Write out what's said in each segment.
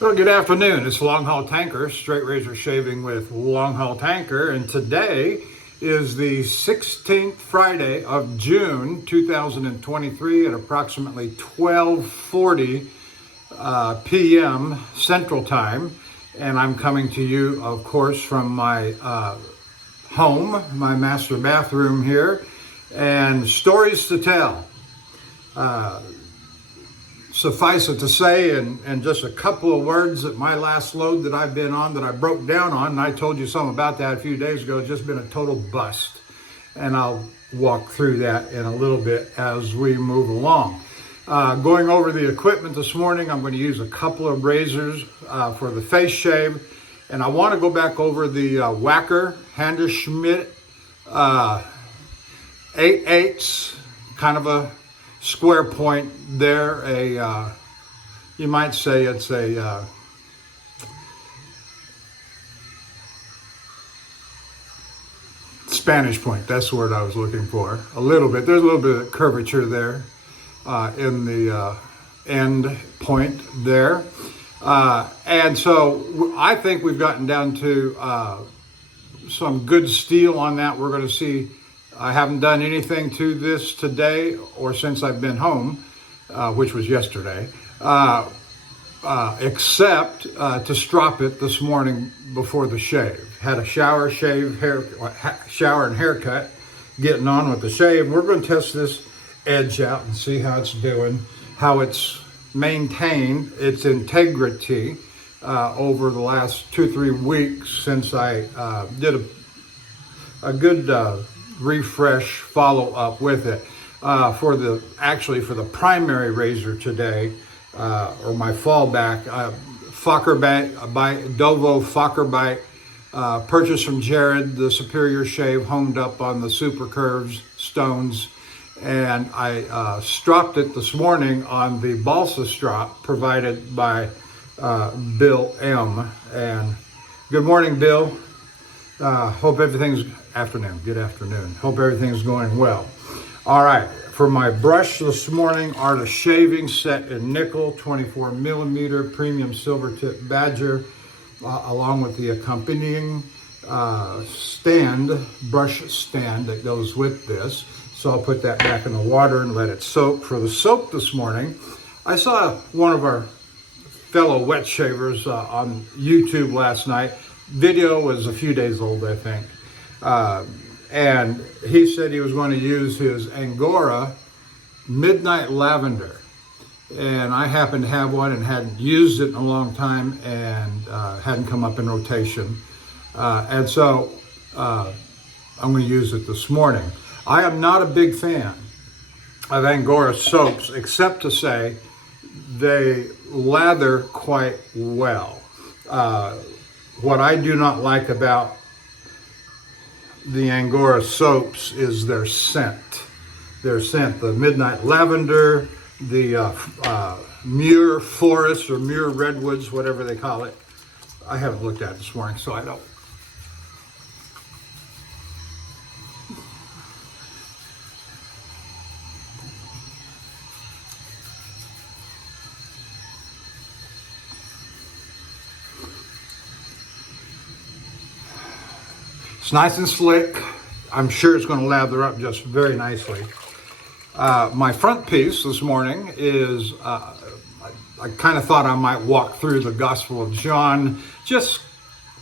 Well, good afternoon. It's Longhaultanker, straight razor shaving with Longhaultanker, and today is the 16th Friday of June 2023 at approximately 12:40 p.m. Central Time, and I'm coming to you, of course, from my home, my master bathroom here, and stories to tell. Suffice it to say, in just a couple of words, that my last load that I've been on, that I broke down on, and I told you something about that a few days ago, it's just been a total bust. And I'll walk through that in a little bit as we move along. Going over the equipment this morning, I'm going to use a couple of razors for the face shave. And I want to go back over the Wacker Schmidt 8/8, kind of a square point there. You might say it's a Spanish point. That's the word I was looking for. A little bit. There's a little bit of curvature there in the end point there. And so I think we've gotten down to some good steel on that. We're going to see. I haven't done anything to this today or since I've been home, which was yesterday, except to strop it this morning before the shave. Had a shower and haircut, getting on with the shave. We're going to test this edge out and see how it's doing, how it's maintained its integrity over the last 2-3 weeks since I did a good refresh follow-up with it. For the primary razor today, or my fallback, Dovo Fokker purchased from Jared, the Superior Shave, homed up on the Super Curves stones, and I stropped it this morning on the balsa strop provided by Bill M. And good morning, Bill. Hope everything's good afternoon. Hope everything's going well. All right, for my brush this morning, Art of Shaving set in nickel, 24 millimeter premium silver tip badger, along with the accompanying brush stand that goes with this. So I'll put that back in the water and let it soak. For the soap this morning, I saw one of our fellow wet shavers on YouTube last night. Video was a few days old, I think. And he said he was going to use his Angora Midnight Lavender. And I happen to have one and hadn't used it in a long time and hadn't come up in rotation. And so I'm going to use it this morning. I am not a big fan of Angora soaps, except to say they lather quite well. What I do not like about the Angora soaps is their scent. The Midnight Lavender, the Muir Forest or Muir Redwoods, whatever they call it. I haven't looked at it this morning, so I don't. It's nice and slick. I'm sure it's going to lather up just very nicely. My front piece this morning is, I kind of thought I might walk through the Gospel of John, just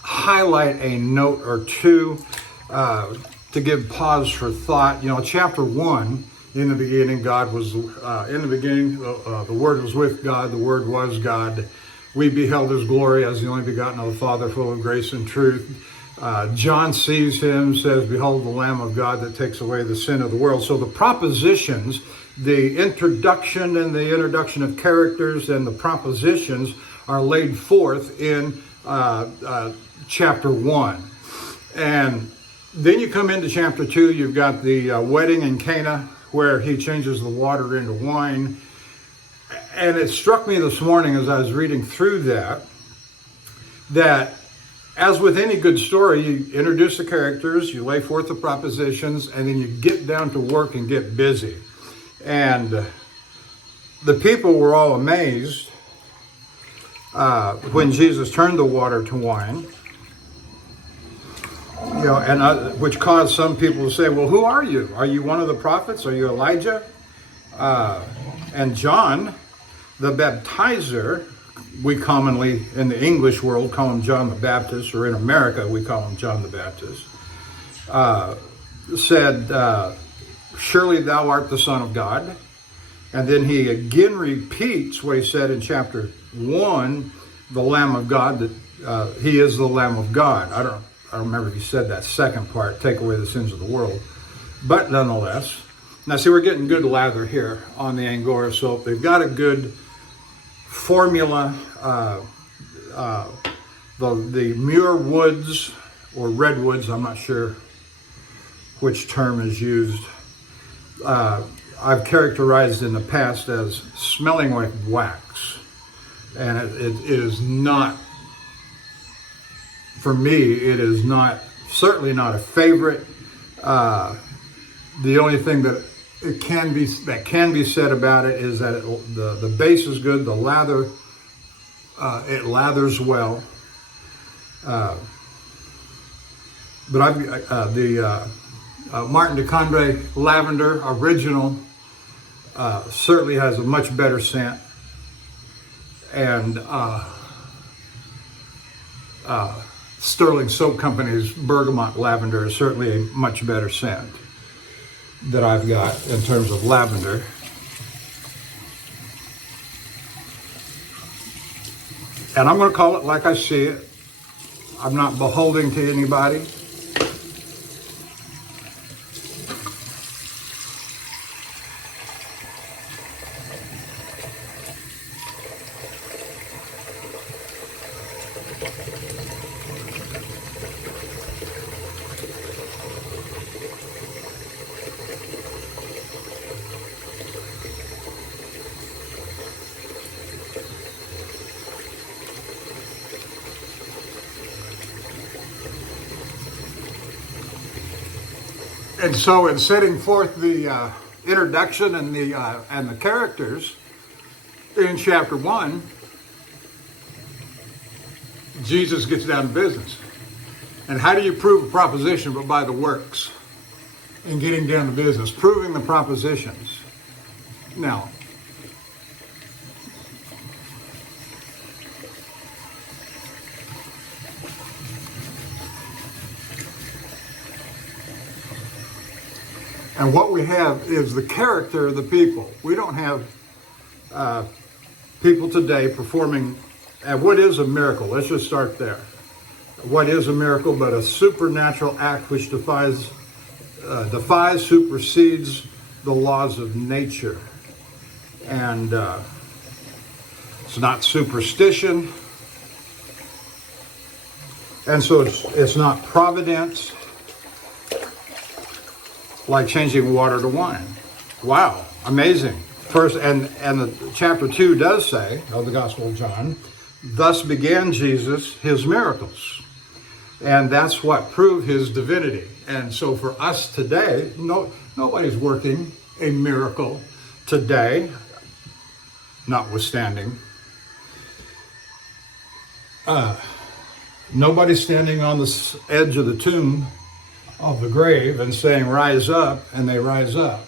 highlight a note or two to give pause for thought. You know, chapter 1, in the beginning, God was, the Word was with God, the Word was God. We beheld His glory as the only begotten of the Father, full of grace and truth. John sees him, says, behold the Lamb of God that takes away the sin of the world. So the propositions, the introduction and the introduction of characters and the propositions are laid forth in chapter 1. And then you come into chapter 2, you've got the wedding in Cana, where he changes the water into wine. And it struck me this morning as I was reading through that as with any good story, you introduce the characters, you lay forth the propositions, and then you get down to work and get busy. And the people were all amazed when Jesus turned the water to wine. And which caused some people to say, well, who are you? Are you one of the prophets? Are you Elijah? And John, the baptizer, we commonly in the English world call him John the Baptist, or in America we call him John the Baptist, said, surely thou art the Son of God. And then he again repeats what he said in chapter 1, the Lamb of God, that he is the Lamb of God. I don't remember if he said that second part, take away the sins of the world. But nonetheless, now see, we're getting good lather here on the Angora soap. They've got a good formula. The Muir woods or redwoods, I'm not sure which term is used, I've characterized in the past as smelling like wax. And it is not, for me, it is not, certainly not a favorite. The only thing that can be said about it is that the base is good, the lather, it lathers well. But the Martin de Condé Lavender Original certainly has a much better scent, and Sterling Soap Company's Bergamot Lavender is certainly a much better scent that I've got in terms of lavender. And I'm going to call it like I see it. I'm not beholden to anybody. And so, in setting forth the introduction and the characters in chapter 1, Jesus gets down to business. And how do you prove a proposition but by the works? And getting down to business, proving the propositions. Now, and what we have is the character of the people. We don't have people today performing, and what is a miracle? Let's just start there. What is a miracle but a supernatural act which defies, supersedes the laws of nature? And it's not superstition. And so it's not providence, like changing water to wine. Wow, amazing. First, and the chapter 2 does say, of the Gospel of John, thus began Jesus his miracles. And that's what proved his divinity. And so for us today, nobody's working a miracle today, notwithstanding. Nobody's standing on the edge of the tomb of the grave and saying, rise up, and they rise up.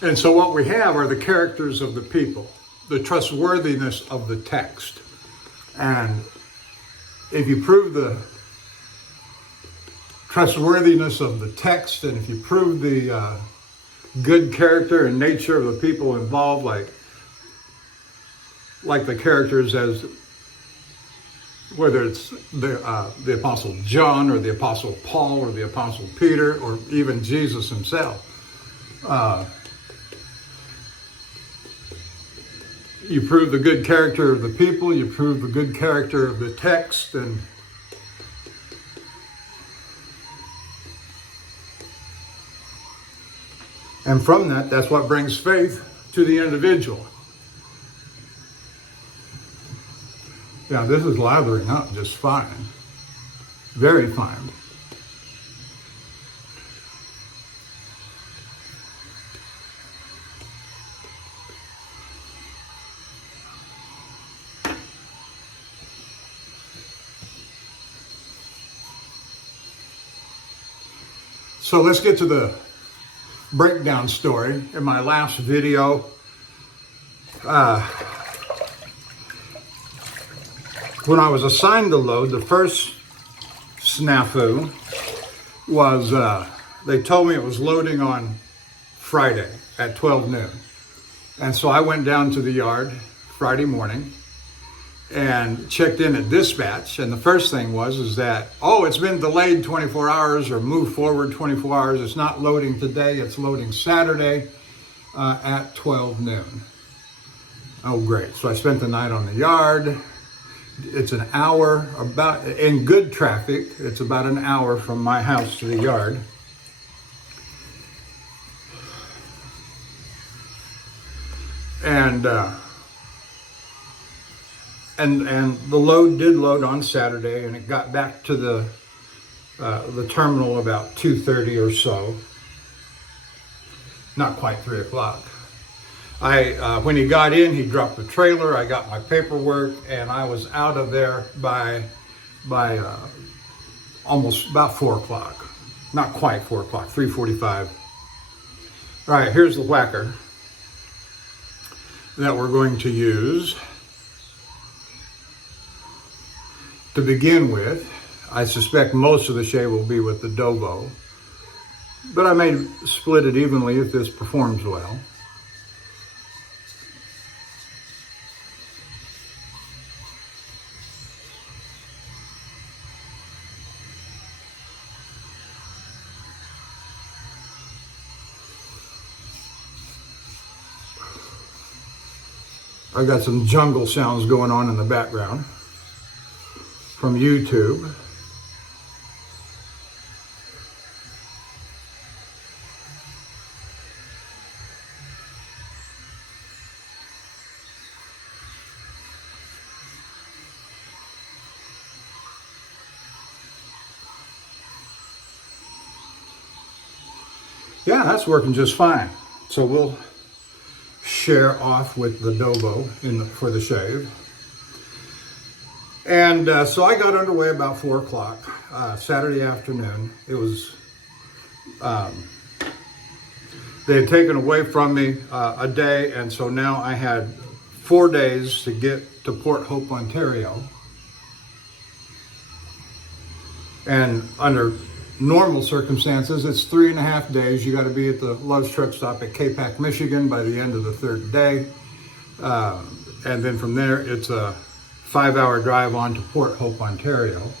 And so what we have are the characters of the people, the trustworthiness of the text. And if you prove the trustworthiness of the text, and if you prove the good character and nature of the people involved, like the characters as whether it's the Apostle John or the Apostle Paul or the Apostle Peter or even Jesus himself. You prove the good character of the people, you prove the good character of the text, and from that, that's what brings faith to the individual. Yeah, this is lathering up just fine. Very fine. So let's get to the breakdown story. In my last video, when I was assigned the load, the first snafu was they told me it was loading on Friday at 12 noon. And so I went down to the yard Friday morning and checked in at dispatch. And the first thing is that, oh, it's been delayed 24 hours or moved forward 24 hours. It's not loading today, it's loading Saturday at 12 noon. Oh, great. So I spent the night on the yard. It's an hour, about in good traffic, it's about an hour from my house to the yard. And the load did load on Saturday, and it got back to the terminal about 2:30 or so. Not quite 3 o'clock. When he got in, he dropped the trailer. I got my paperwork, and I was out of there by almost about 4 o'clock. Not quite 4 o'clock, 3:45. All right, here's the whacker that we're going to use. To begin with, I suspect most of the shave will be with the Dovo, but I may split it evenly if this performs well. I've got some jungle sounds going on in the background from YouTube. Yeah, that's working just fine. So we'll share off with the Dovo for the shave. And so I got underway about 4 o'clock Saturday afternoon. It was, they had taken away from me a day, and so now I had 4 days to get to Port Hope, Ontario. And under normal circumstances, it's 3.5 days. You got to be at the Love's Truck Stop at K-Pac, Michigan by the end of the 3rd day. And then from there, it's a 5-hour drive on to Port Hope, Ontario.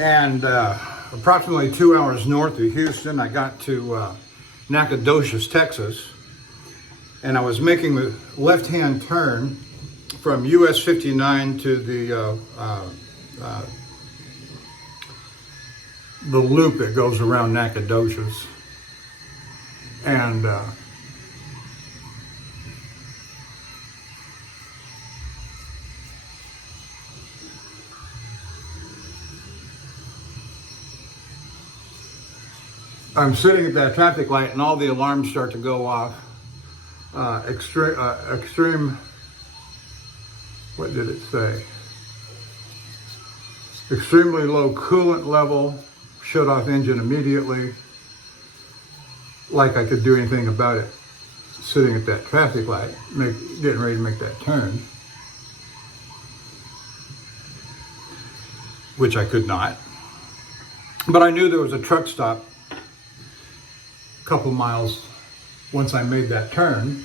And approximately 2 hours north of Houston, I got to Nacogdoches, Texas, and I was making the left-hand turn from US 59 to the loop that goes around Nacogdoches. And I'm sitting at that traffic light, and all the alarms start to go off. Extreme, what did it say? Extremely low coolant level, shut off engine immediately, like I could do anything about it sitting at that traffic light, getting ready to make that turn, which I could not. But I knew there was a truck stop a couple miles once I made that turn.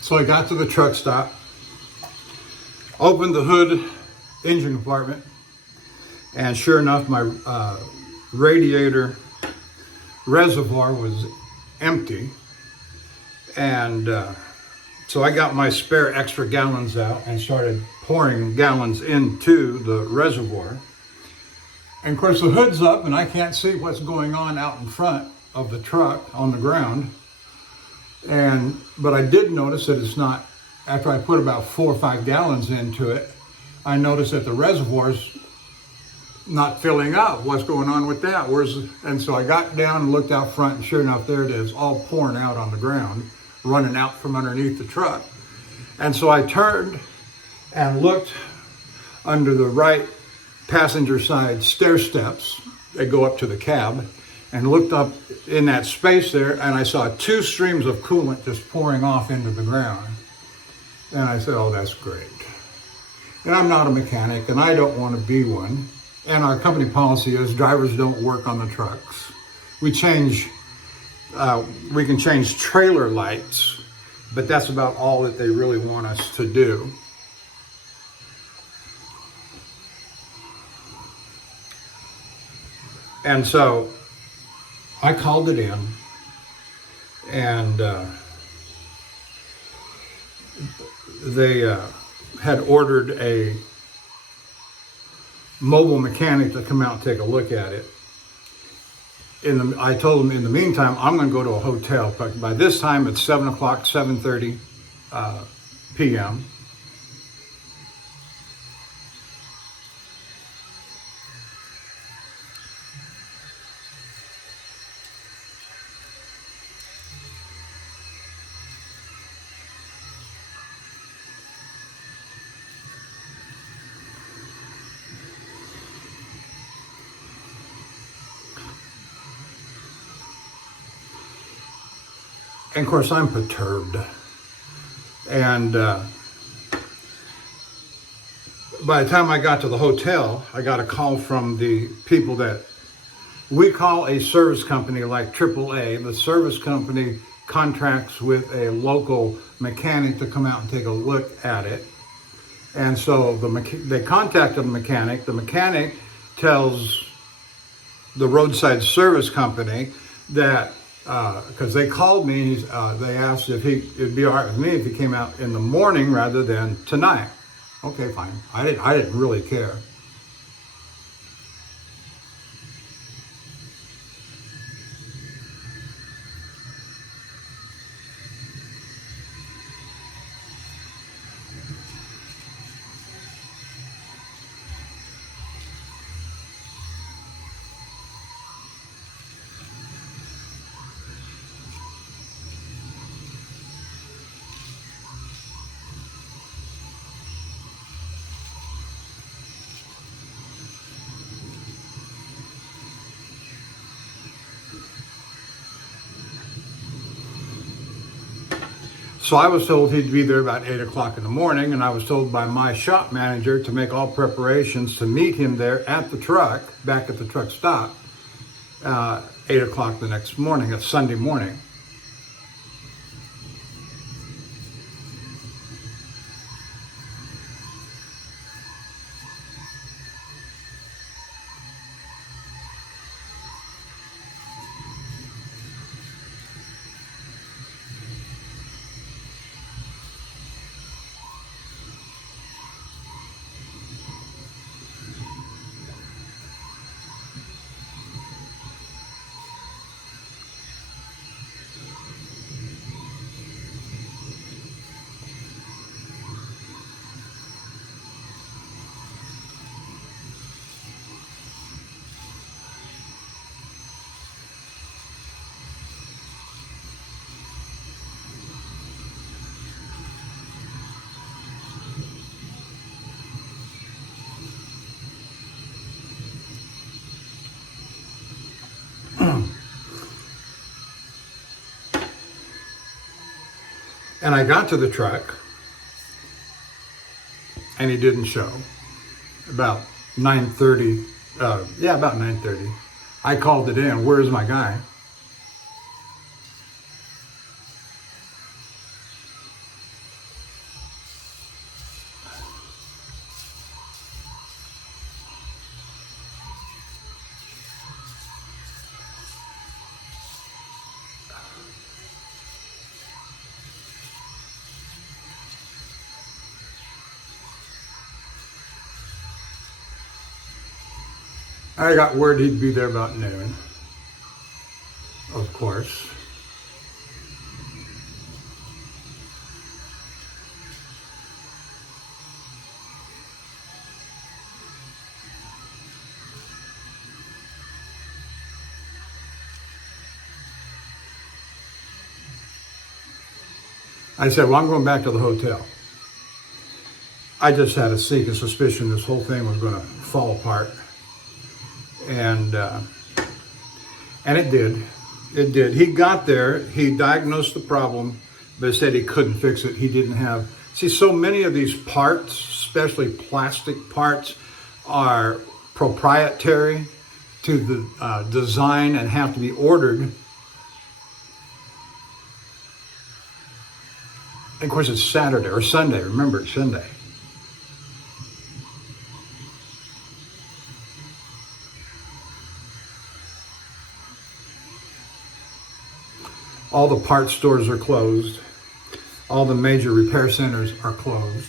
So I got to the truck stop, opened the hood engine compartment, and sure enough, my radiator reservoir was empty. And so I got my spare extra gallons out and started pouring gallons into the reservoir. And of course the hood's up and I can't see what's going on out in front of the truck on the ground. But I did notice that it's not, after I put about 4 or 5 gallons into it, I noticed that the reservoir's not filling up. What's going on with that? And so I got down and looked out front, and sure enough, there it is, all pouring out on the ground, running out from underneath the truck. And so I turned and looked under the right passenger side stair steps that go up to the cab, and looked up in that space there, and I saw 2 streams of coolant just pouring off into the ground. And I said, oh, that's great. And I'm not a mechanic, and I don't want to be one. And our company policy is drivers don't work on the trucks. We can change trailer lights, but that's about all that they really want us to do. And so I called it in, and they had ordered a mobile mechanic to come out and take a look at it. I told them, in the meantime, I'm going to go to a hotel. But by this time, it's 7 o'clock, 7:30 p.m. And of course, I'm perturbed. And by the time I got to the hotel, I got a call from the people that we call a service company like AAA. The service company contracts with a local mechanic to come out and take a look at it. And so they contacted the mechanic. The mechanic tells the roadside service company that, because they called me, they asked if it'd be all right with me if he came out in the morning rather than tonight. Okay, fine. I didn't really care. So I was told he'd be there about 8 o'clock in the morning, and I was told by my shop manager to make all preparations to meet him there at the truck, back at the truck stop, 8 o'clock the next morning, it's Sunday morning. And I got to the truck, and he didn't show. About 9:30, about 9:30. I called it in, where's my guy? I got word he'd be there about noon, of course. I said, well, I'm going back to the hotel. I just had a sneaking suspicion this whole thing was going to fall apart. And it did. It did. He got there, he diagnosed the problem, but said he couldn't fix it. He didn't have, see, so many of these parts, especially plastic parts, are proprietary to the design and have to be ordered. And of course, it's Saturday or Sunday. Remember, it's Sunday. All the parts stores are closed. All the major repair centers are closed.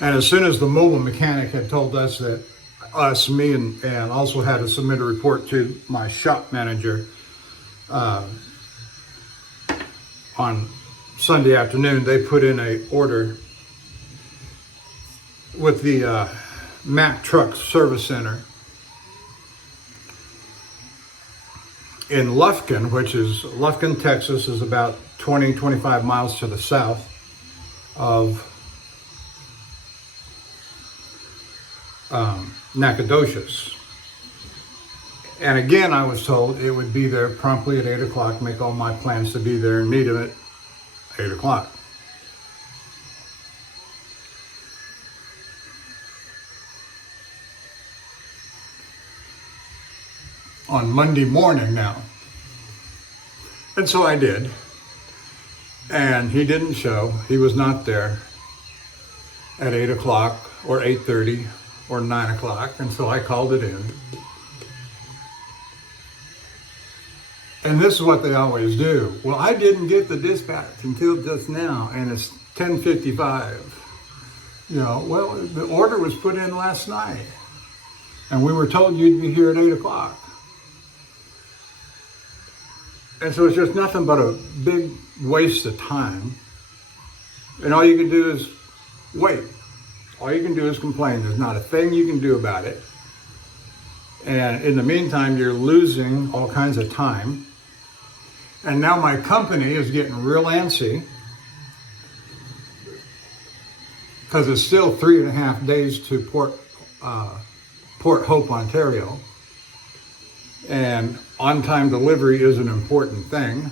And as soon as the mobile mechanic had told us that me and also had to submit a report to my shop manager on Sunday afternoon, they put in a order with the Mack Truck Service Center in Lufkin, which is Lufkin, Texas, is about 25 miles to the south of Nacogdoches. And again, I was told it would be there promptly at 8 o'clock, make all my plans to be there and meet him at 8 o'clock. On Monday morning now. And so I did. And he didn't show. He was not there at 8 o'clock or 8:30 or 9 o'clock. And so I called it in. And this is what they always do. Well, I didn't get the dispatch until just now, and it's 10:55. You know, well, the order was put in last night, and we were told you'd be here at 8 o'clock. And so it's just nothing but a big waste of time. And all you can do is wait. All you can do is complain. There's not a thing you can do about it. And in the meantime, you're losing all kinds of time. And now my company is getting real antsy because it's still 3.5 days to Port Hope, Ontario. And on-time delivery is an important thing.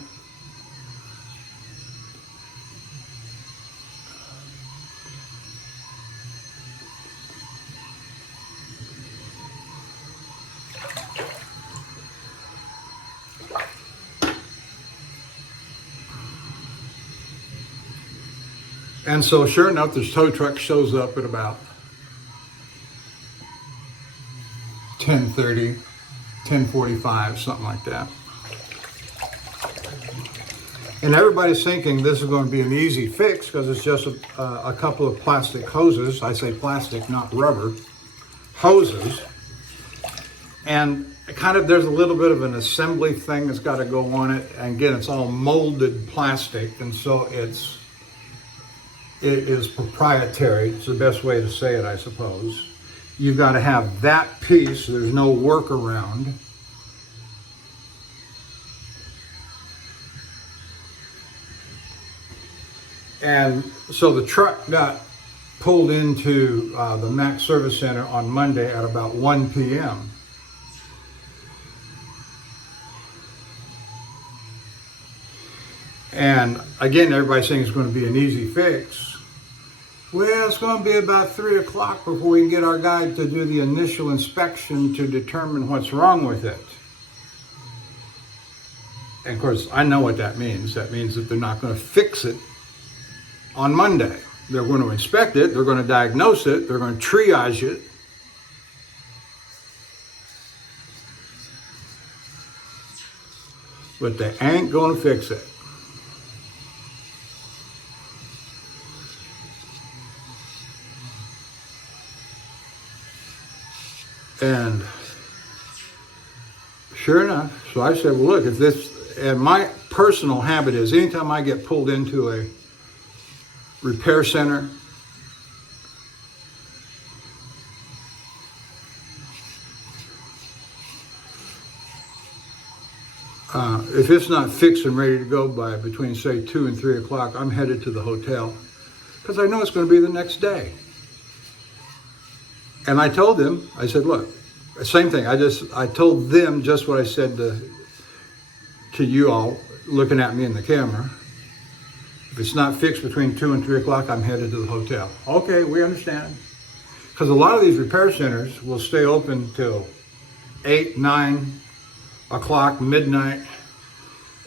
And so sure enough, this tow truck shows up at about 10:30, 10:45, something like that. And everybody's thinking this is going to be an easy fix because it's just a couple of plastic hoses. I say plastic, not rubber. Hoses. And kind of there's a little bit of an assembly thing that's got to go on it. And again, it's all molded plastic. And so it is proprietary. It's the best way to say it, I suppose. You've got to have that piece. There's no workaround. And so the truck got pulled into the Mac Service Center on Monday at about 1 p.m. And again, everybody's saying it's going to be an easy fix. Well, it's going to be about 3 o'clock before we can get our guy to do the initial inspection to determine what's wrong with it. And of course, I know what that means. That means that they're not going to fix it on Monday. They're going to inspect it, they're going to diagnose it, they're going to triage it. But they ain't going to fix it. And sure enough, so I said, well, look, if this, and my personal habit is anytime I get pulled into a repair center, if it's not fixed and ready to go by between, say, 2 and 3 o'clock, I'm headed to the hotel because I know it's going to be the next day. And I told them, I said, look, same thing. I told them just what I said to you all looking at me in the camera. If it's not fixed between 2 and 3 o'clock, I'm headed to the hotel. Okay, we understand. Because a lot of these repair centers will stay open till 8, 9 o'clock, midnight.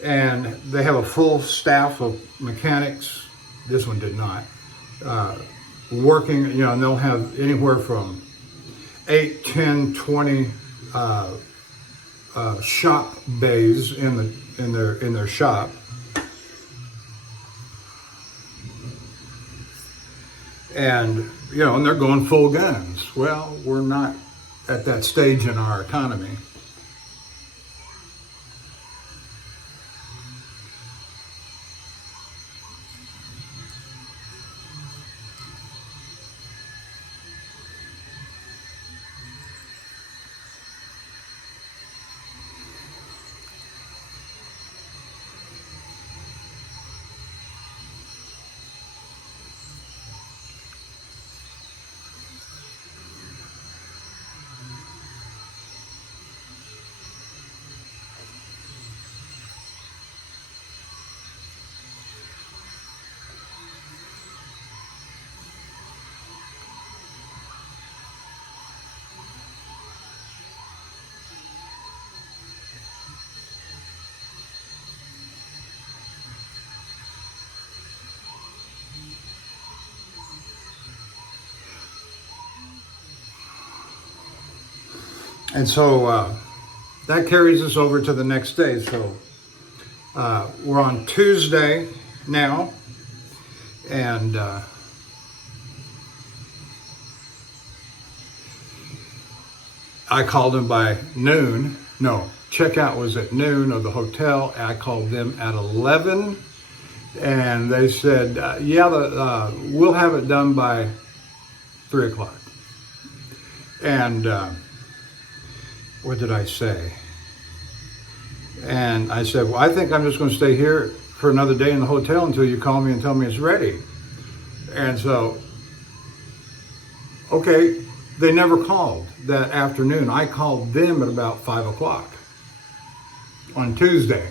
And they have a full staff of mechanics. This one did not. Working, and they'll have anywhere from 8, 10, 20 shop bays in their shop. And and they're going full guns. Well, we're not at that stage in our economy. And so that carries us over to the next day. So we're on Tuesday now, and I called them by noon. No, checkout was at noon of the hotel. I called them at 11, and they said, we'll have it done by 3 o'clock. And what did I say? And I said, well, I think I'm just going to stay here for another day in the hotel until you call me and tell me it's ready. And so, okay, they never called that afternoon. I called them at about 5 o'clock on Tuesday.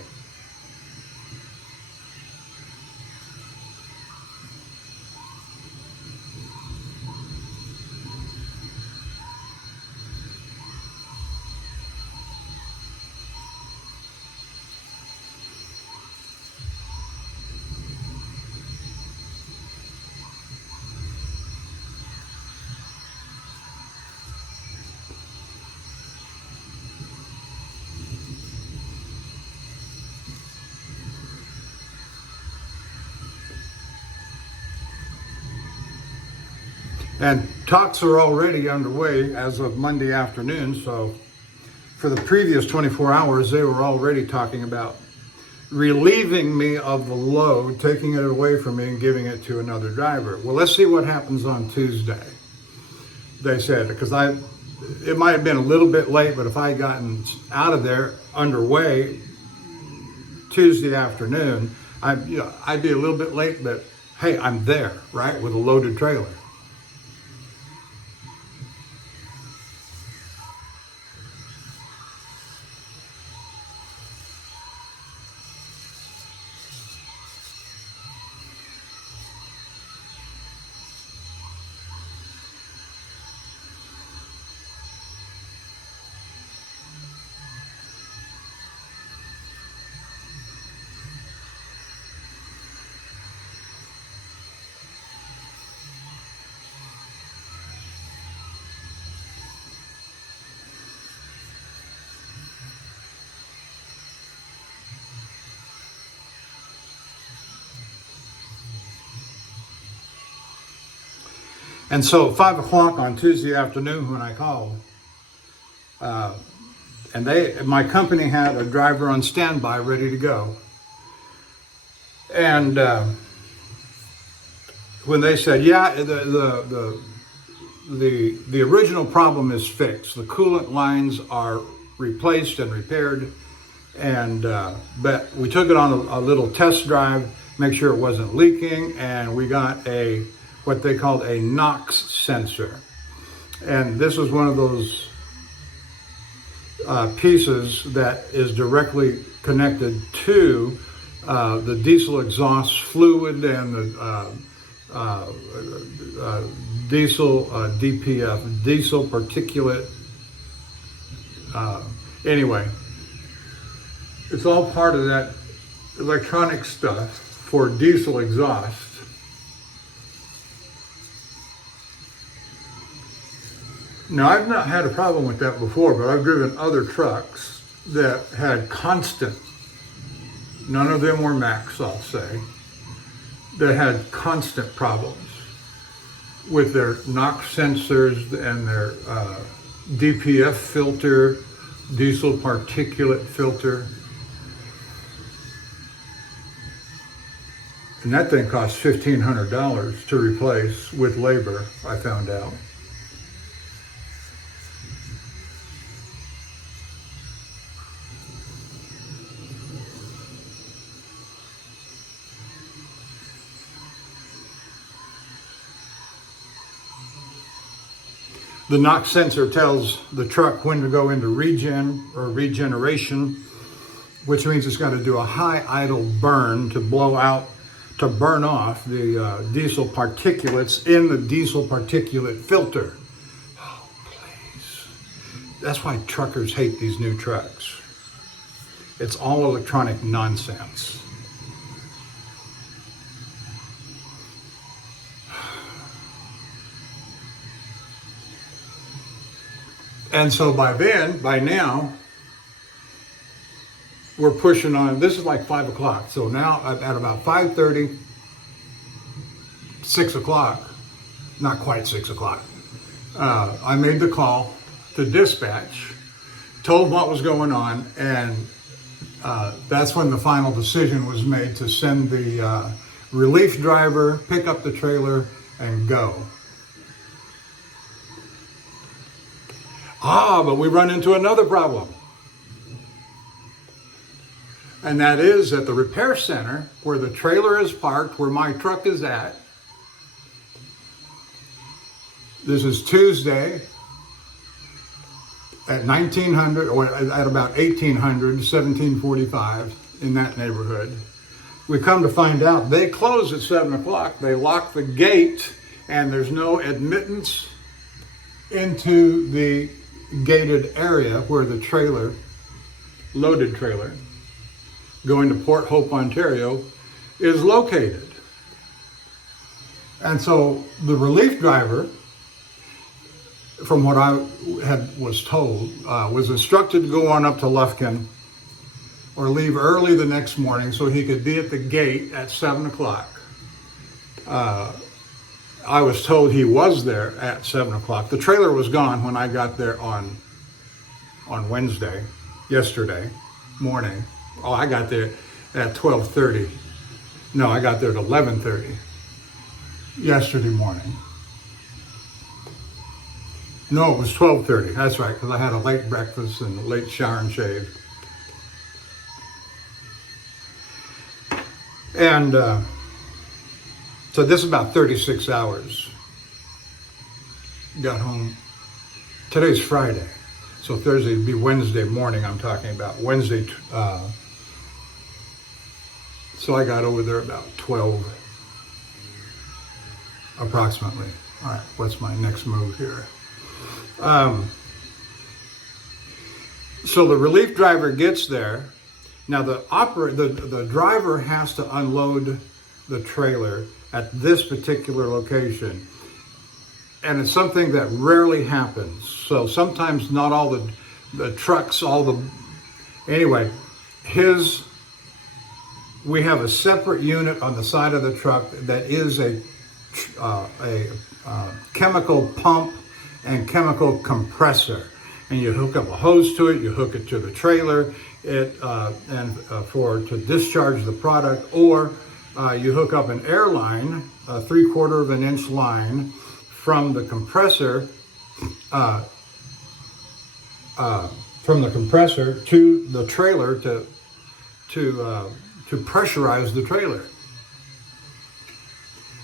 And talks are already underway as of Monday afternoon. So for the previous 24 hours, they were already talking about relieving me of the load, taking it away from me and giving it to another driver. Well, let's see what happens on Tuesday. They said, because it might have been a little bit late, but if I had gotten out of there underway Tuesday afternoon, I'd be a little bit late, but hey, I'm there, right, with a loaded trailer. And so at 5 o'clock on Tuesday afternoon when I called, and my company had a driver on standby ready to go. And when they said, yeah, the original problem is fixed. The coolant lines are replaced and repaired. And but we took it on a little test drive, make sure it wasn't leaking, and we got what they called a NOx sensor. And this is one of those pieces that is directly connected to the diesel exhaust fluid and the diesel DPF, diesel particulate. Anyway, it's all part of that electronic stuff for diesel exhaust. Now, I've not had a problem with that before, but I've driven other trucks that had constant, none of them were Max, I'll say, that had constant problems with their NOx sensors and their DPF filter, diesel particulate filter. And that thing costs $1,500 to replace with labor, I found out. The NOx sensor tells the truck when to go into regen or regeneration, which means it's got to do a high idle burn to burn off the diesel particulates in the diesel particulate filter. Oh, please. That's why truckers hate these new trucks. It's all electronic nonsense. And so by now, we're pushing on, this is like 5 o'clock. So now at about 5:30, 6 o'clock, not quite 6 o'clock, I made the call to dispatch, told what was going on, and that's when the final decision was made to send the relief driver, pick up the trailer, and go. But we run into another problem. And that is at the repair center where the trailer is parked, where my truck is at. This is Tuesday at 1900, or at about 1800, 1745, in that neighborhood. We come to find out they close at 7 o'clock. They lock the gate, and there's no admittance into the gated area where the trailer, loaded trailer, going to Port Hope, Ontario, is located. And so the relief driver, from what I was told, was instructed to go on up to Lufkin or leave early the next morning so he could be at the gate at 7 o'clock. I was told he was there at 7 o'clock. The trailer was gone when I got there on Wednesday, yesterday morning. Oh, I got there at 12:30. No, I got there at 11:30 yesterday morning. No, it was 12:30. That's right, because I had a late breakfast and a late shower and shave. And so this is about 36 hours. Got home. Today's Friday. So Thursday would be Wednesday morning I'm talking about. Wednesday. So I got over there about 12 approximately. All right, what's my next move here? So the relief driver gets there. Now the driver has to unload the trailer at this particular location. And it's something that rarely happens. So sometimes not all the trucks, anyway, we have a separate unit on the side of the truck that is a chemical pump and chemical compressor. And you hook up a hose to it, you hook it to the trailer, to discharge the product, or you hook up an air line, a 3/4 of an inch line, from the compressor to the trailer to pressurize the trailer.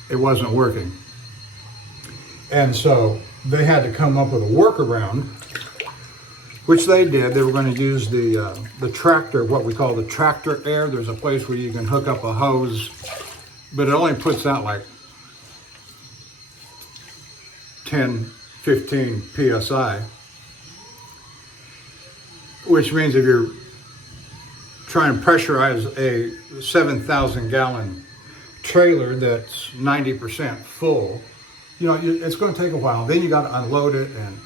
It wasn't working, and so they had to come up with a workaround, which they did. They were going to use the tractor, what we call the tractor air. There's a place where you can hook up a hose, but it only puts out like 10, 15 PSI, which means if you're trying to pressurize a 7,000 gallon trailer that's 90% full, it's going to take a while. Then you got to unload it, and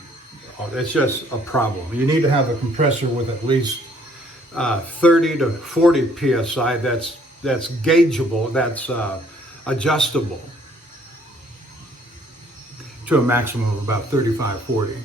it's just a problem. You need to have a compressor with at least 30 to 40 PSI that's gaugeable, that's adjustable to a maximum of about 35, 40.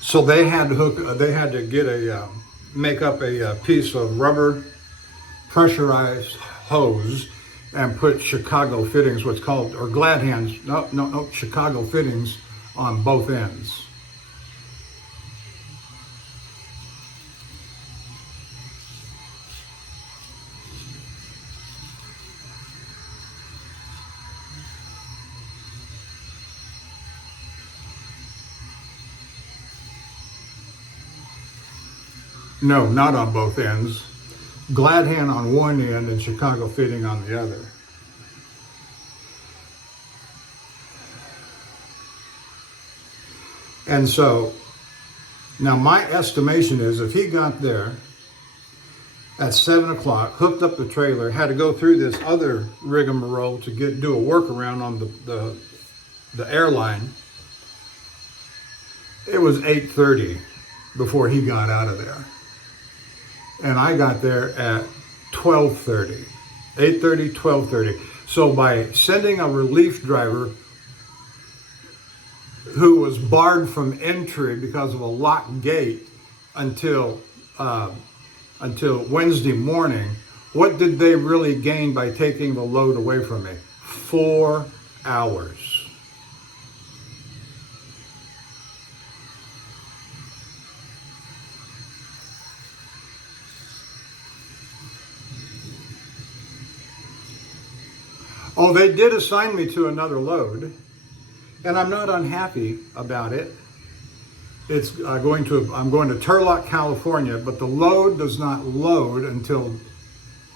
So they had to make up a piece of rubber pressurized hose and put Chicago fittings, what's called, or glad hands, no, Chicago fittings on both ends. No, not on both ends. Glad hand on one end and Chicago fitting on the other. And so, now my estimation is if he got there at 7 o'clock, hooked up the trailer, had to go through this other rigmarole to do a workaround on the airline, it was 8:30 before he got out of there. And I got there at 12:30, 8:30, 12:30. So by sending a relief driver who was barred from entry because of a locked gate until Wednesday morning, what did they really gain by taking the load away from me? 4 hours. Oh, they did assign me to another load, and I'm not unhappy about it. It's I'm going to Turlock, California, but the load does not load until,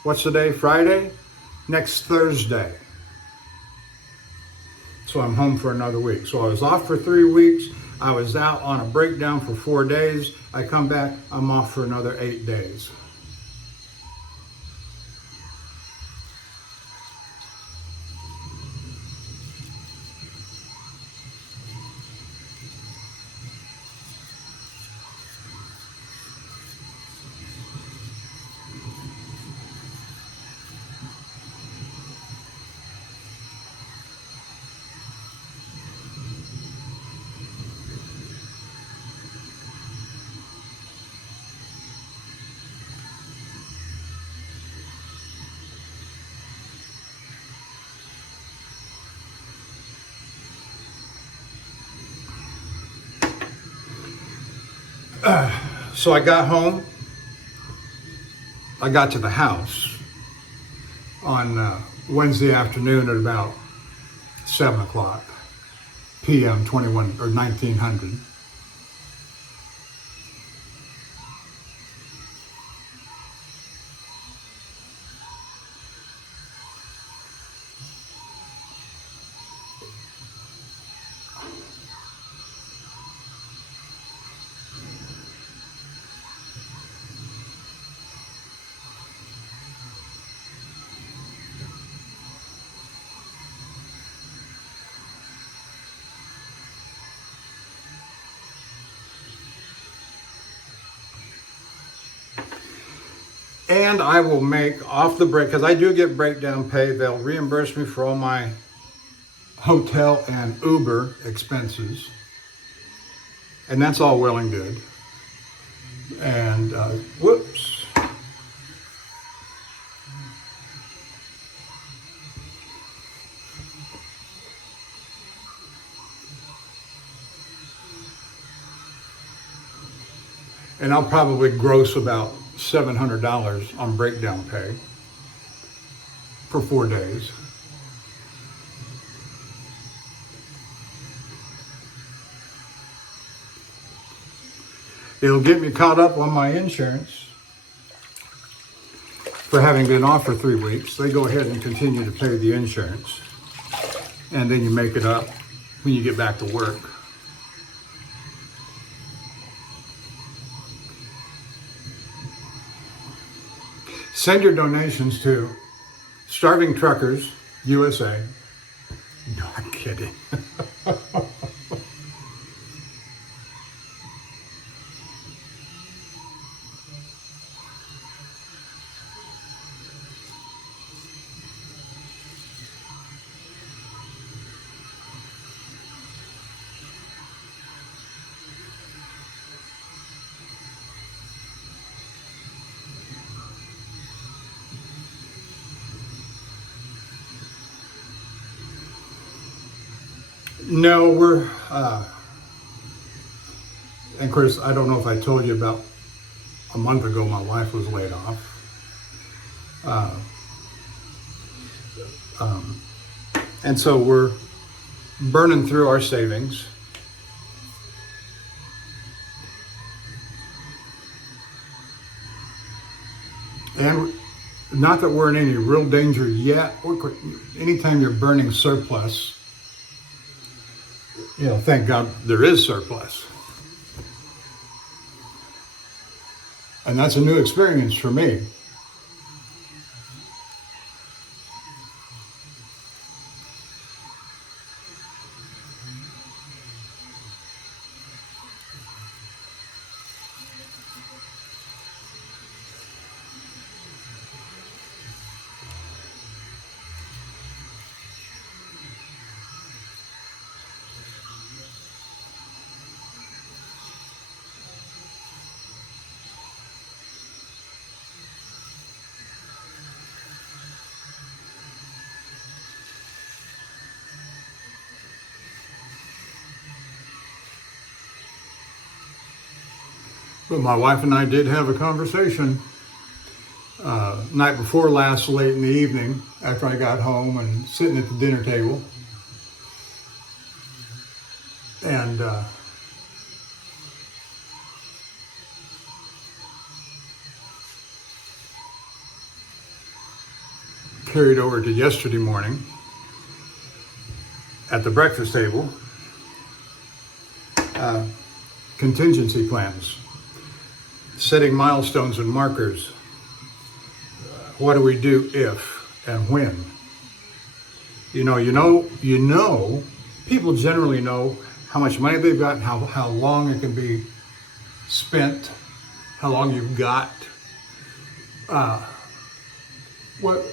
what's the day, Friday? Next Thursday. So I'm home for another week. So I was off for 3 weeks. I was out on a breakdown for 4 days. I come back, I'm off for another 8 days. So I got home. I got to the house on Wednesday afternoon at about 7 o'clock p.m. 1900. And I will make off the break, because I do get breakdown pay. They'll reimburse me for all my hotel and Uber expenses. And that's all well and good. And whoops. And I'll probably gross about $700 on breakdown pay for 4 days. It'll get me caught up on my insurance for having been off for 3 weeks. They go ahead and continue to pay the insurance, and then you make it up when you get back to work. Send your donations to Starving Truckers USA. No, I'm kidding. No, we're, and of course, I don't know if I told you, about a month ago, my wife was laid off. And so we're burning through our savings. And not that we're in any real danger yet. Anytime you're burning surplus, thank God there is surplus. And that's a new experience for me. But my wife and I did have a conversation night before last, late in the evening, after I got home and sitting at the dinner table. And carried over to yesterday morning at the breakfast table. contingency plans, setting milestones and markers. What do we do if and when? People generally know how much money they've got and how long it can be spent, how long you've got. What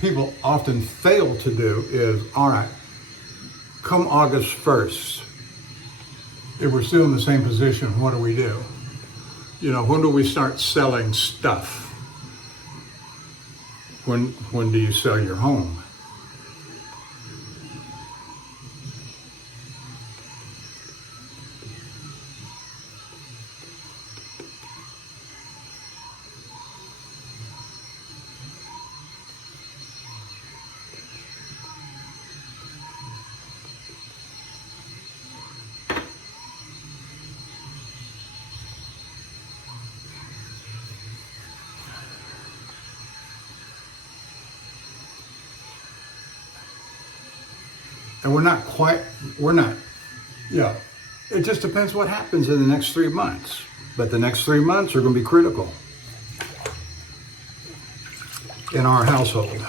people often fail to do is, all right, come August 1st, if we're still in the same position, what do we do? When do we start selling stuff? When do you sell your home? And it just depends what happens in the next 3 months. But the next 3 months are going to be critical in our household.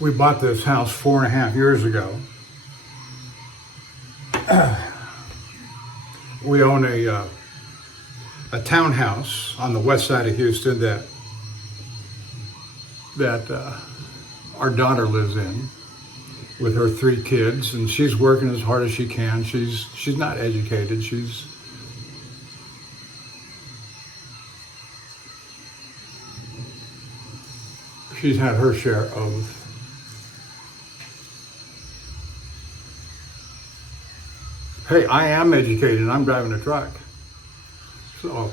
We bought this house 4.5 years ago. We own a townhouse on the west side of Houston that our daughter lives in with her 3 kids, and she's working as hard as she can. She's not educated. She's had her share of hey, I am educated, I'm driving a truck. So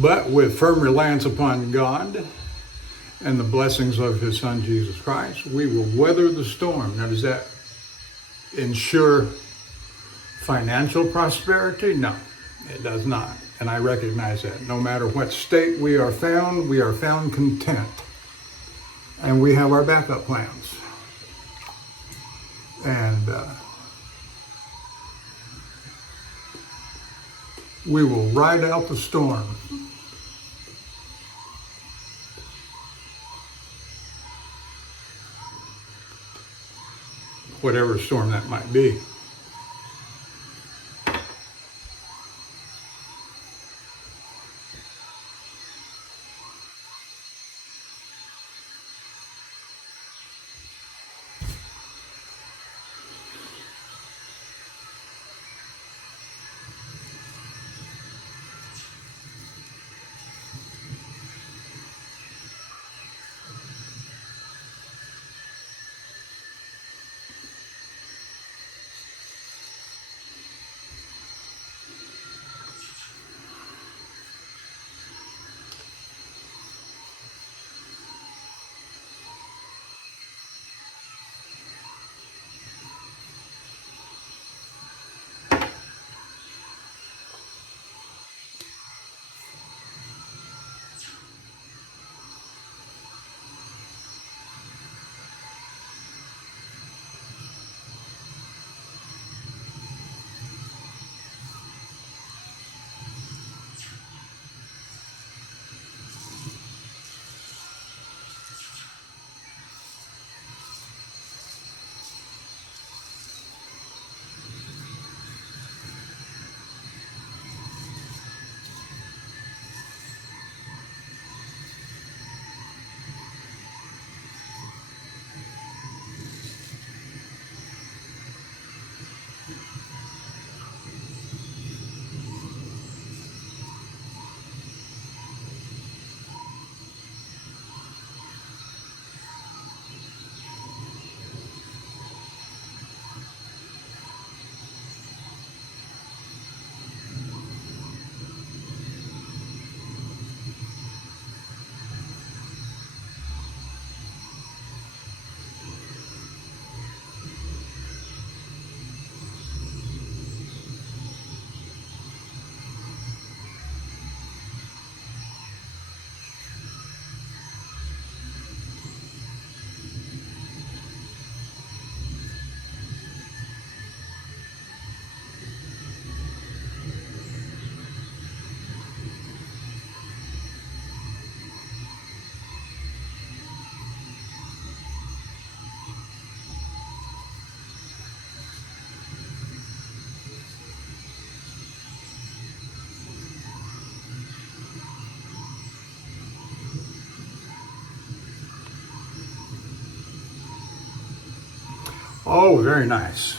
But with firm reliance upon God and the blessings of his son, Jesus Christ, we will weather the storm. Now, does that ensure financial prosperity? No, it does not. And I recognize that. No matter what state we are found content. And we have our backup plans. And we will ride out the storm. Whatever storm that might be. Oh, very nice.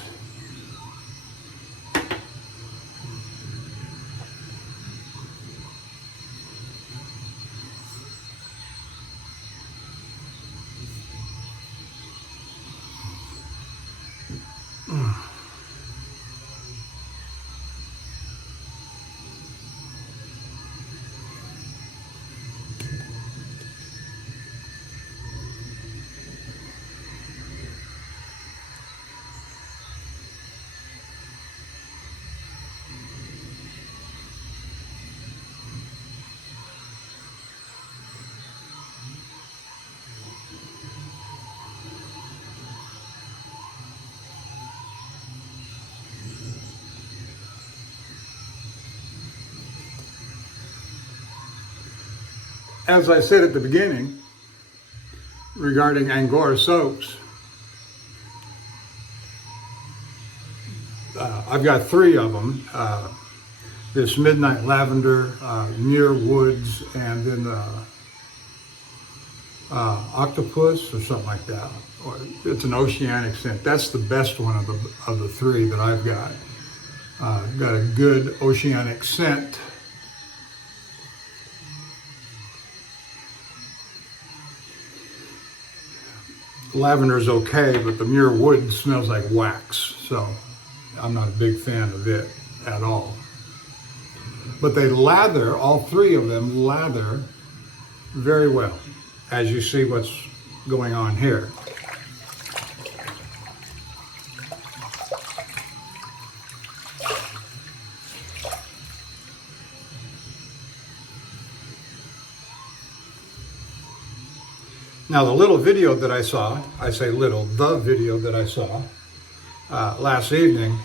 As I said at the beginning, regarding Angora soaps, I've got 3 of them. This Midnight Lavender, Muir Woods, and then Octopus or something like that. Or it's an oceanic scent. That's the best one of the 3 that I've got. Got a good oceanic scent. Lavender's okay, but the Muir Wood smells like wax, so I'm not a big fan of it at all. but they lather, all three of them lather very well, as you see what's going on here. Now the little video that I saw, I say little, the video that I saw last evening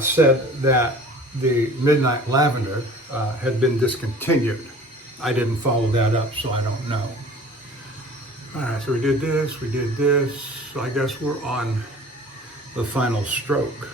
said that the Midnight Lavender had been discontinued. I didn't follow that up, so I don't know. All right, so we did this. So I guess we're on the final stroke.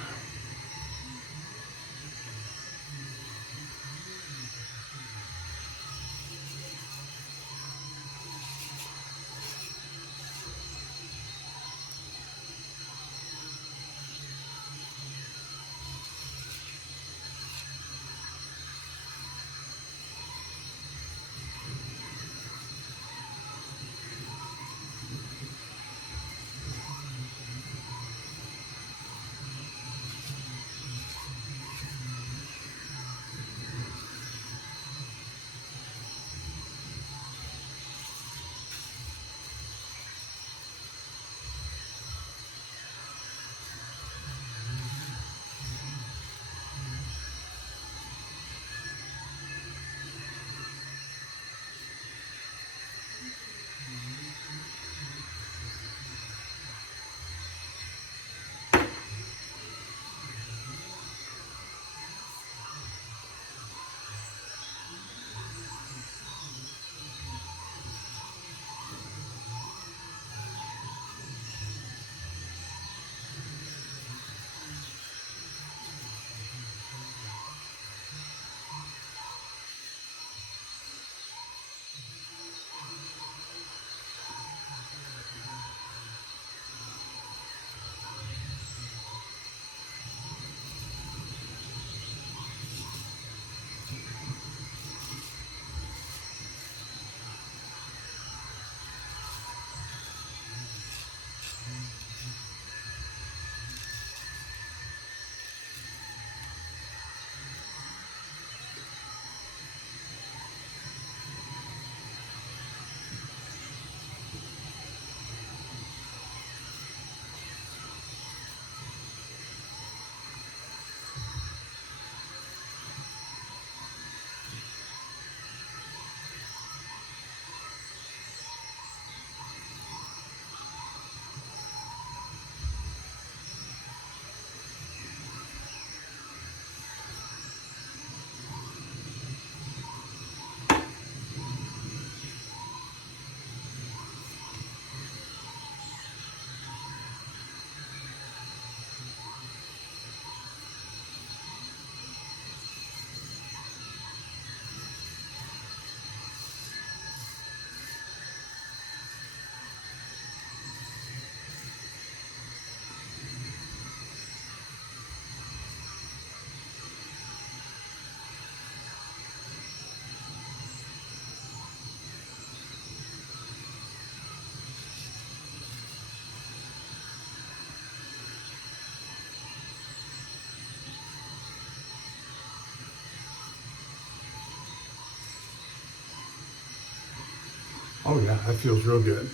Oh yeah, that feels real good.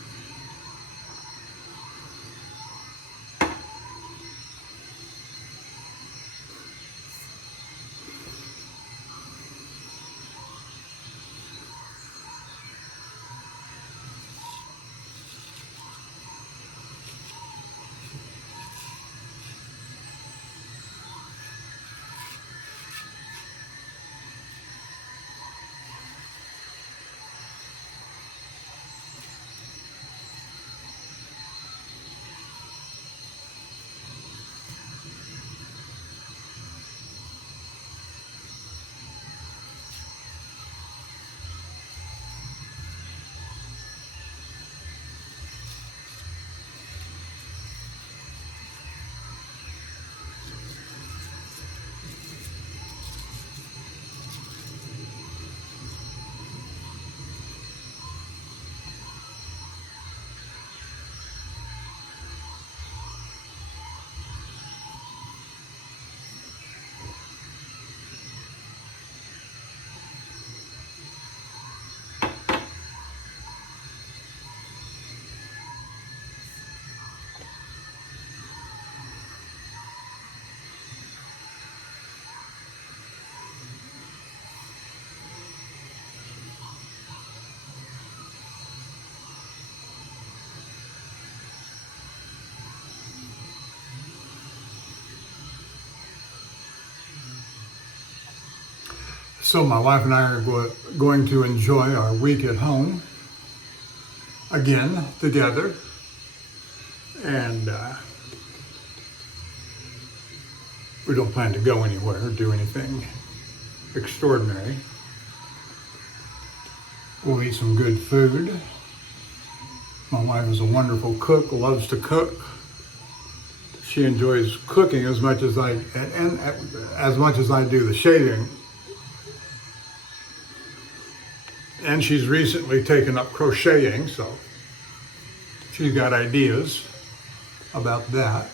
So my wife and I are going to enjoy our week at home again together. And we don't plan to go anywhere or do anything extraordinary. We'll eat some good food. My wife is a wonderful cook, loves to cook. She enjoys cooking as much as I do the shaving. And she's recently taken up crocheting, so she's got ideas about that.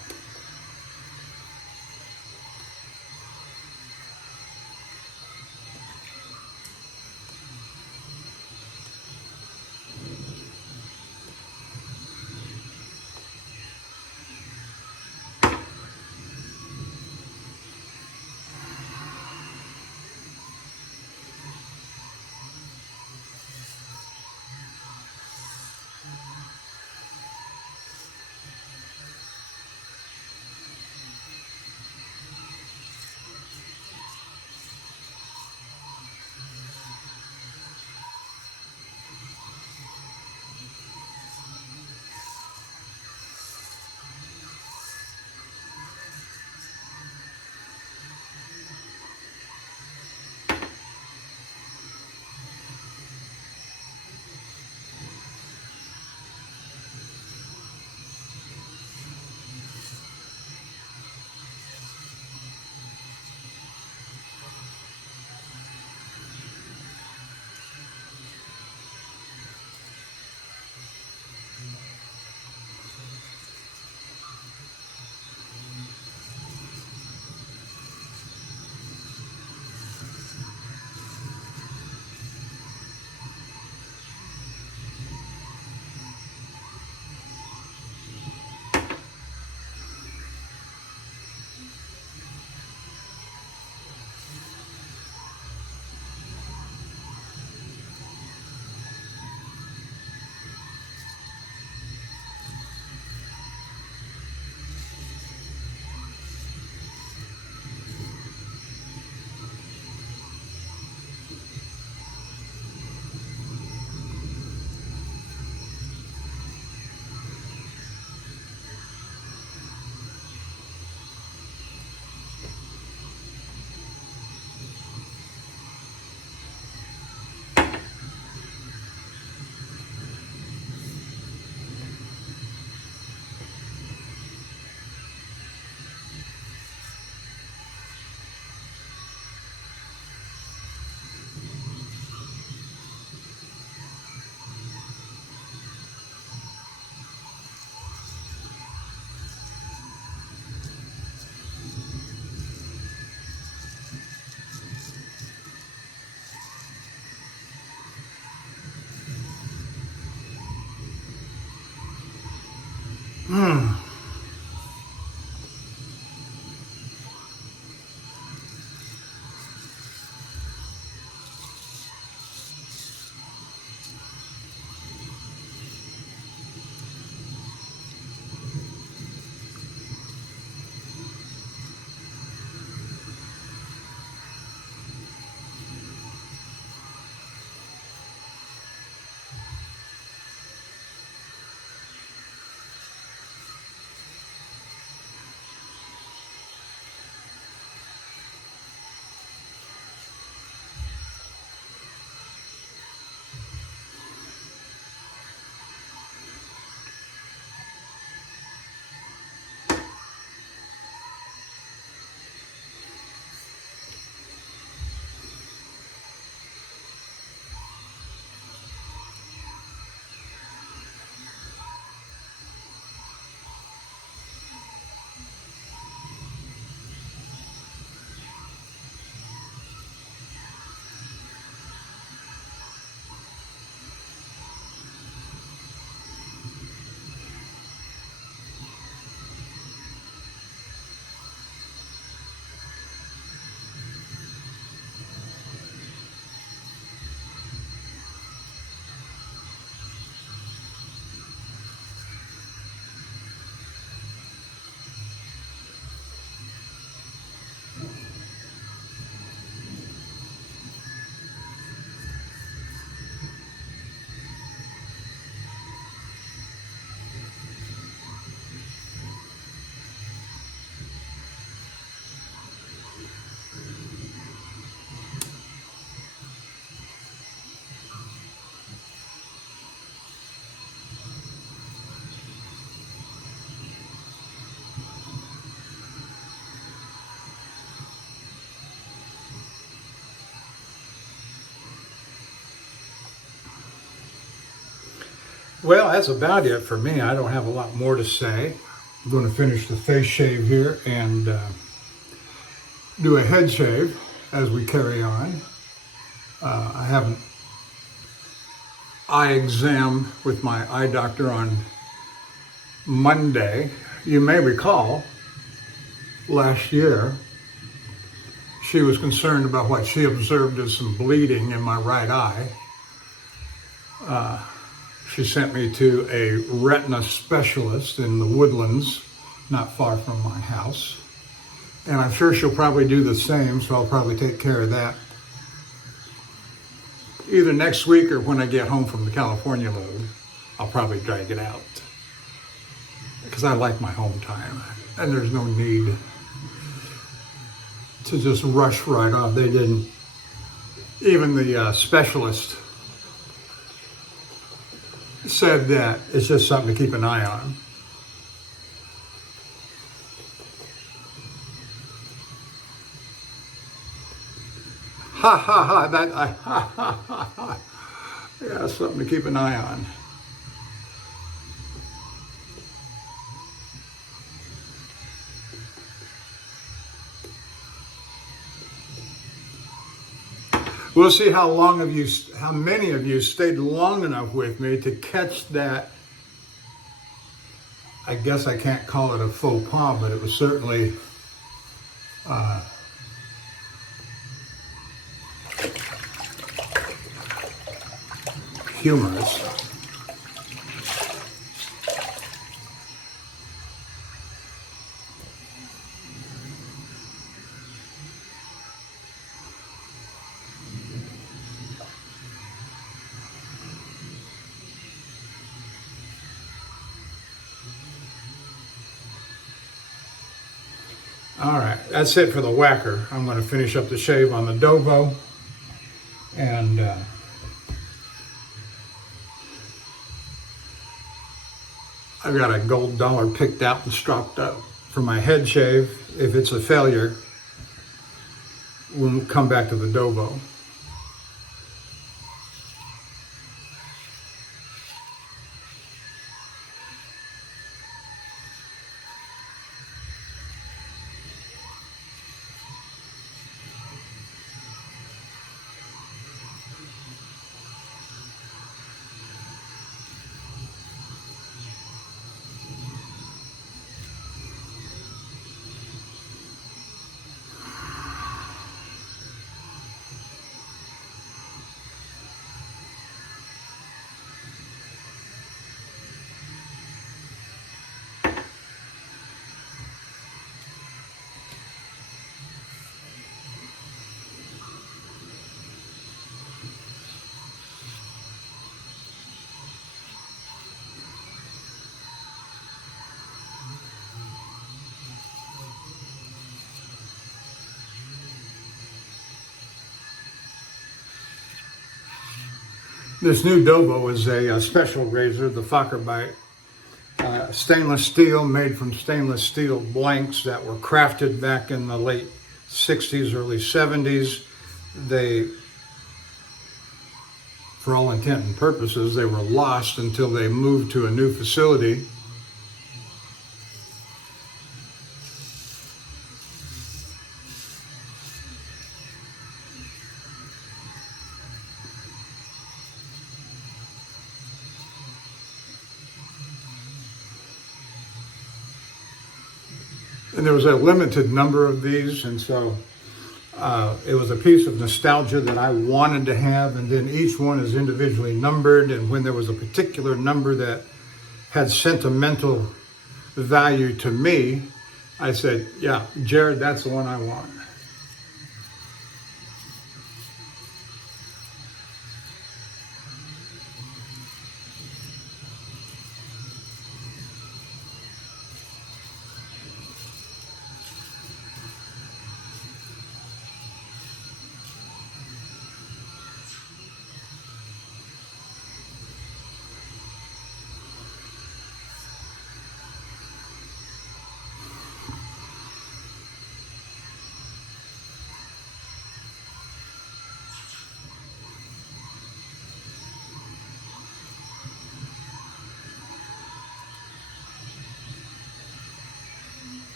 Well, that's about it for me. I don't have a lot more to say. I'm going to finish the face shave here and do a head shave as we carry on. I have an eye exam with my eye doctor on Monday. You may recall last year she was concerned about what she observed as some bleeding in my right eye. She sent me to a retina specialist in the Woodlands, not far from my house. And I'm sure she'll probably do the same, so I'll probably take care of that either next week or when I get home from the California load. I'll probably drag it out because I like my home time and there's no need to just rush right off. They didn't, even the specialist said that it's just something to keep an eye on. Ha ha ha, ha ha ha ha. Yeah, something to keep an eye on. We'll see how many of you stayed long enough with me to catch that. I guess I can't call it a faux pas, but it was certainly humorous. All right, that's it for the whacker. I'm going to finish up the shave on the Dovo, and I've got a gold dollar picked out and stropped up for my head shave. If it's a failure, we'll come back to the Dovo. This new Dovo is a special razor, the Fokker Bite. Stainless steel, made from stainless steel blanks that were crafted back in the late 60s, early 70s. They, for all intent and purposes, they were lost until they moved to a new facility. And there was a limited number of these, and so it was a piece of nostalgia that I wanted to have, and then each one is individually numbered, and when there was a particular number that had sentimental value to me, I said, yeah, Jared, that's the one I want.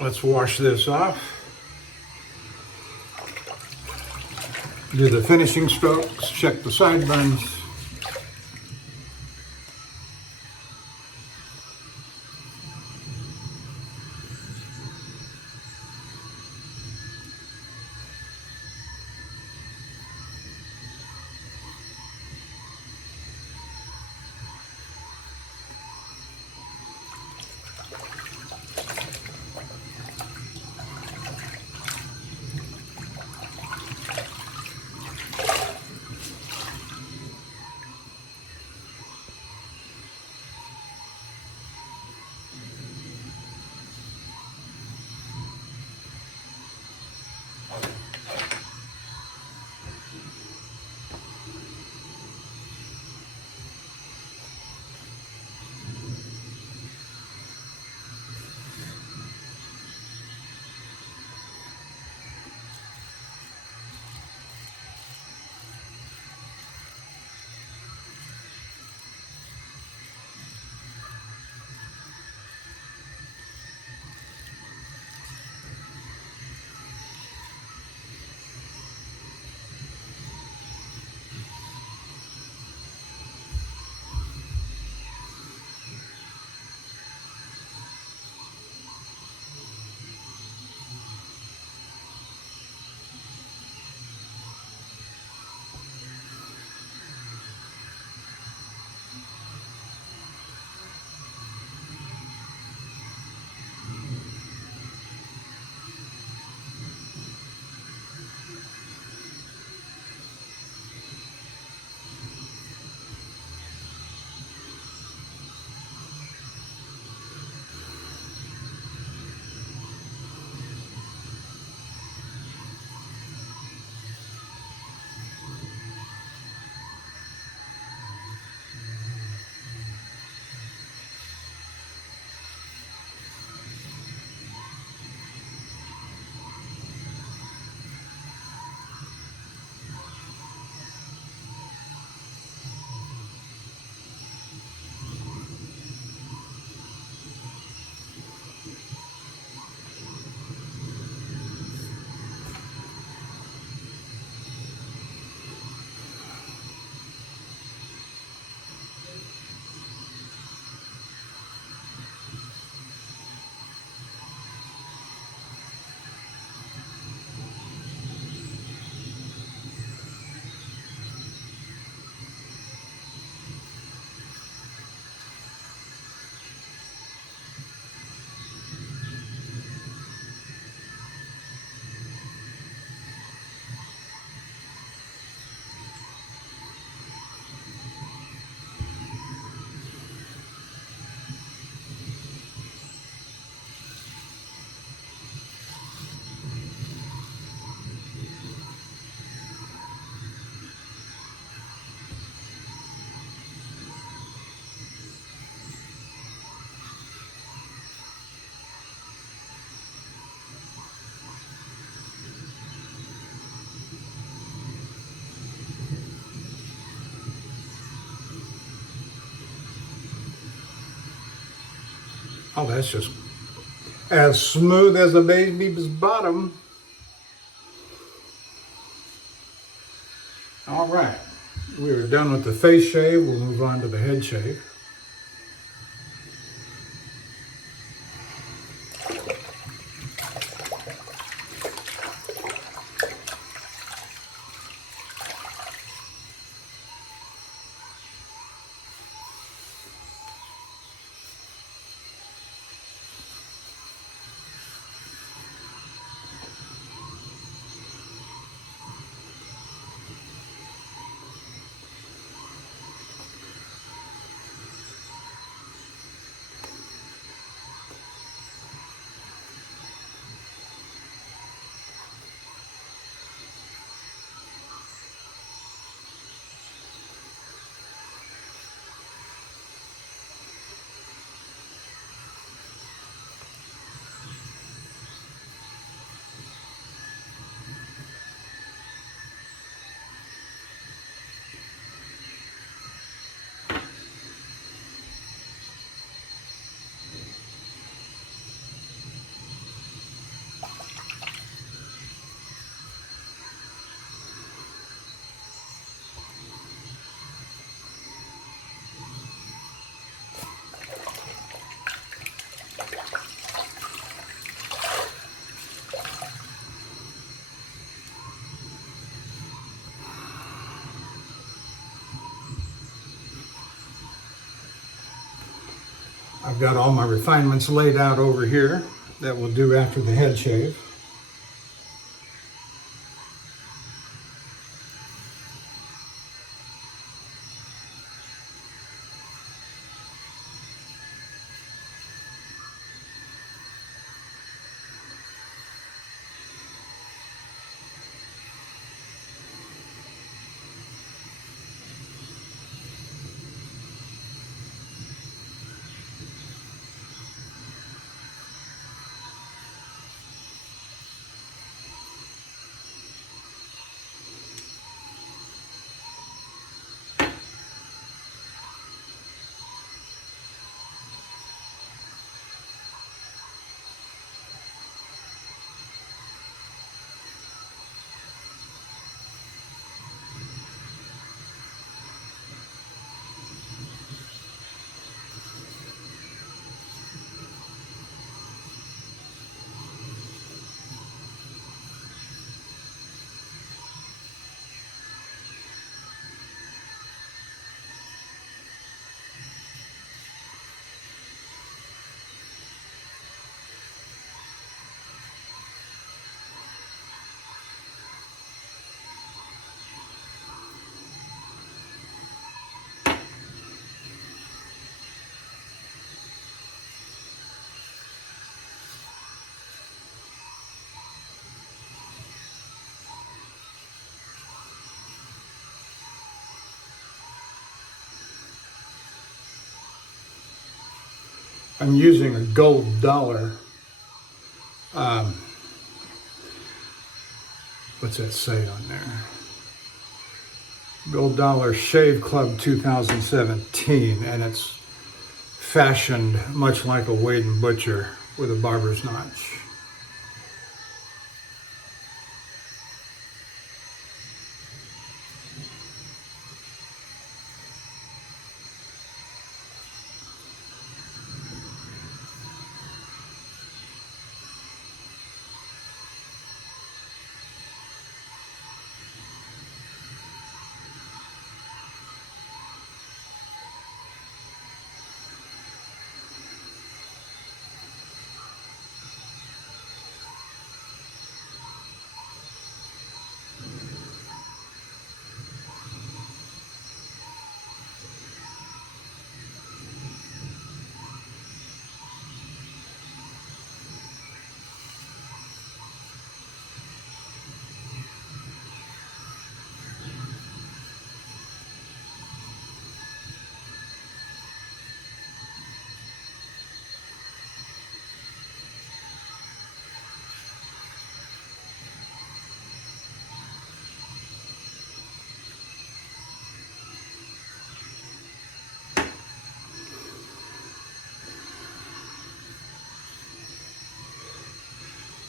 let's wash this off. Do the finishing strokes, check the sideburns. Oh, that's just as smooth as a baby's bottom. All right, we are done with the face shave. We'll move on to the head shave. I've got all my refinements laid out over here that we'll do after the head shave. I'm using a gold dollar. What's that say on there? Gold Dollar Shave Club 2017, and it's fashioned much like a Wade and Butcher with a barber's notch.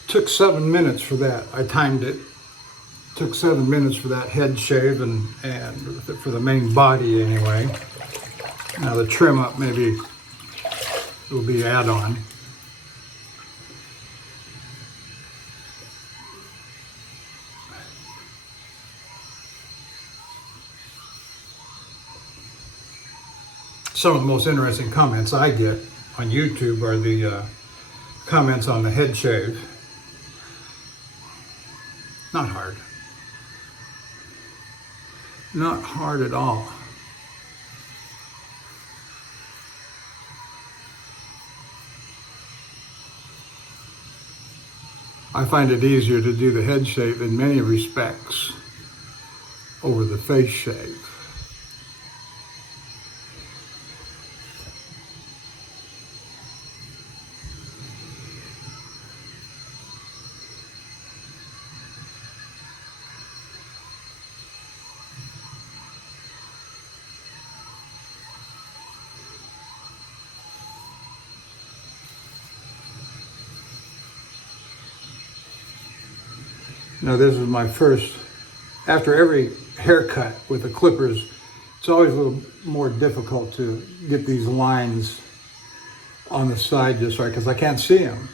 Took 7 minutes for that. I timed it. Took 7 minutes for that head shave and for the main body anyway. Now the trim up maybe will be add-on. Some of the most interesting comments I get on YouTube are the comments on the head shave. Not hard. Not hard at all. I find it easier to do the head shave in many respects over the face shave. Now this is my first, after every haircut with the clippers, it's always a little more difficult to get these lines on the side just right because I can't see them.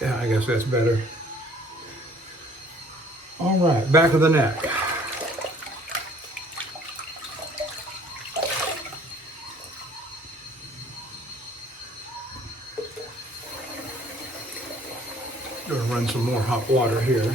Yeah, I guess that's better. All right, back of the neck. Gonna run some more hot water here.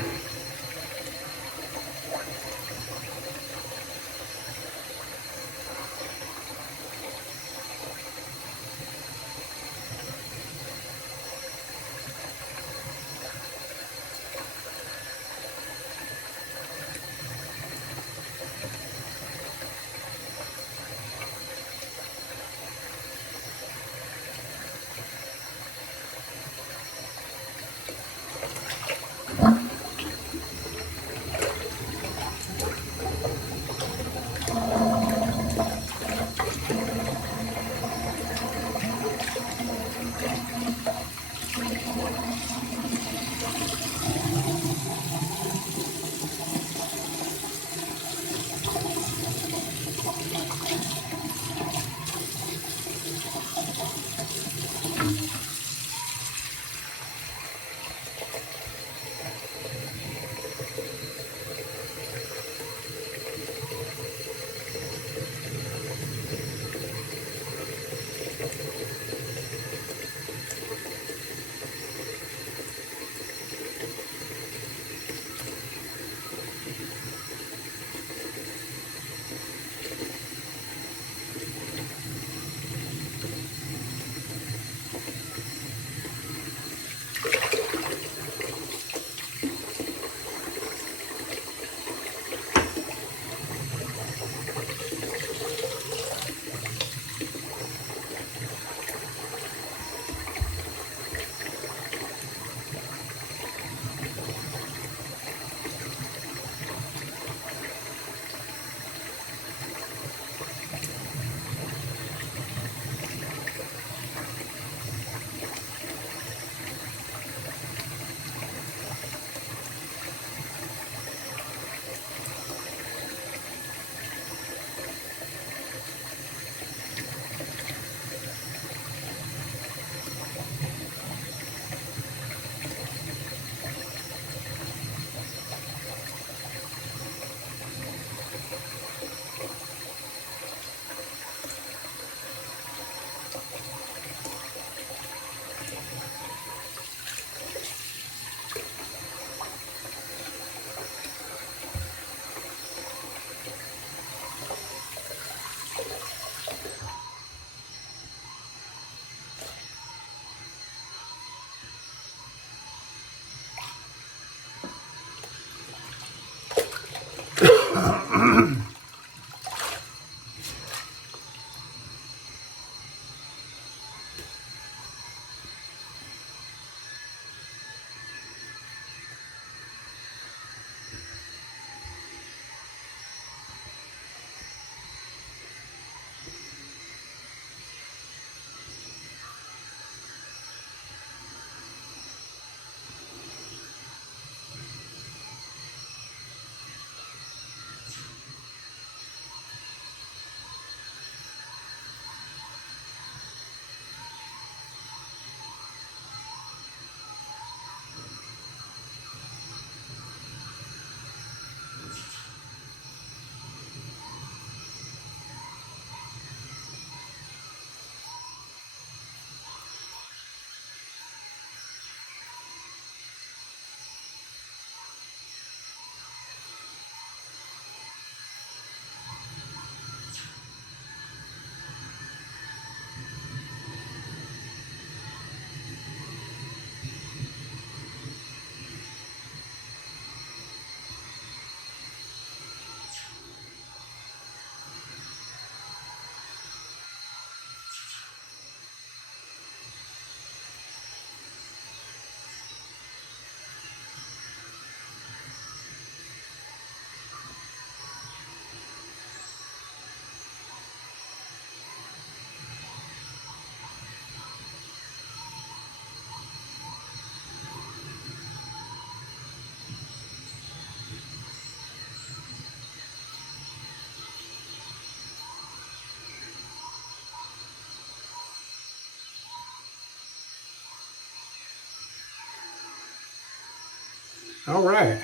All right.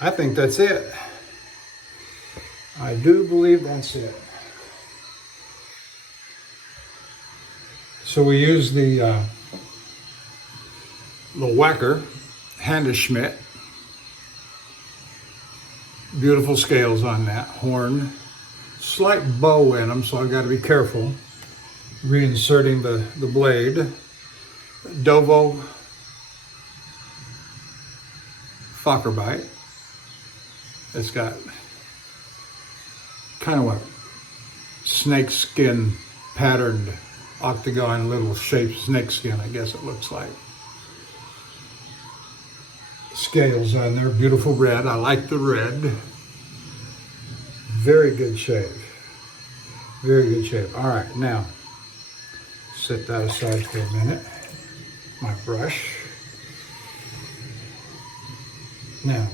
I think that's it. I do believe that's it. So we use the whacker, Schmidt. Beautiful scales on that horn. Slight bow in them, so I've got to be careful reinserting the blade. Dovo Fockerbite. It's got kind of a snake skin patterned octagon little shaped snake skin, I guess it looks like. Scales on there, beautiful red. I like the red. Very good shape. Very good shape. All right, now set that aside for a minute. My brush. Now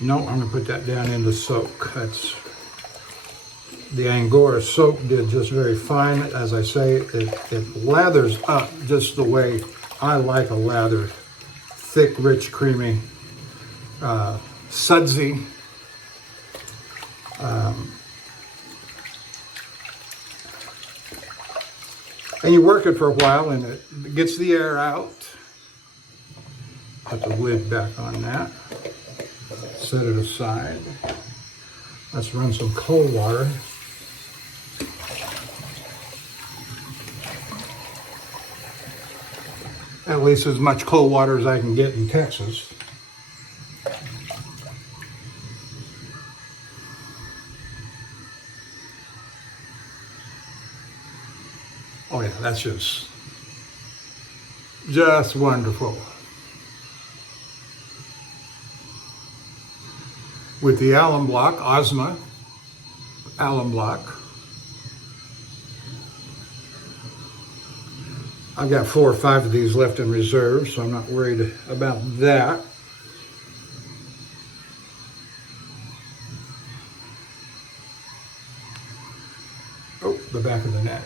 I'm gonna put that down into soak. That's the Angora soap did just very fine. As I say, it lathers up just the way I like a lather. Thick, rich, creamy, sudsy. And you work it for a while and it gets the air out. Put the lid back on that. Set it aside. Let's run some cold water. At least as much cold water as I can get in Texas. Oh yeah, that's just wonderful. With the alum block, Ozma alum block. I've got 4 or 5 of these left in reserve, so I'm not worried about that. Oh, the back of the neck.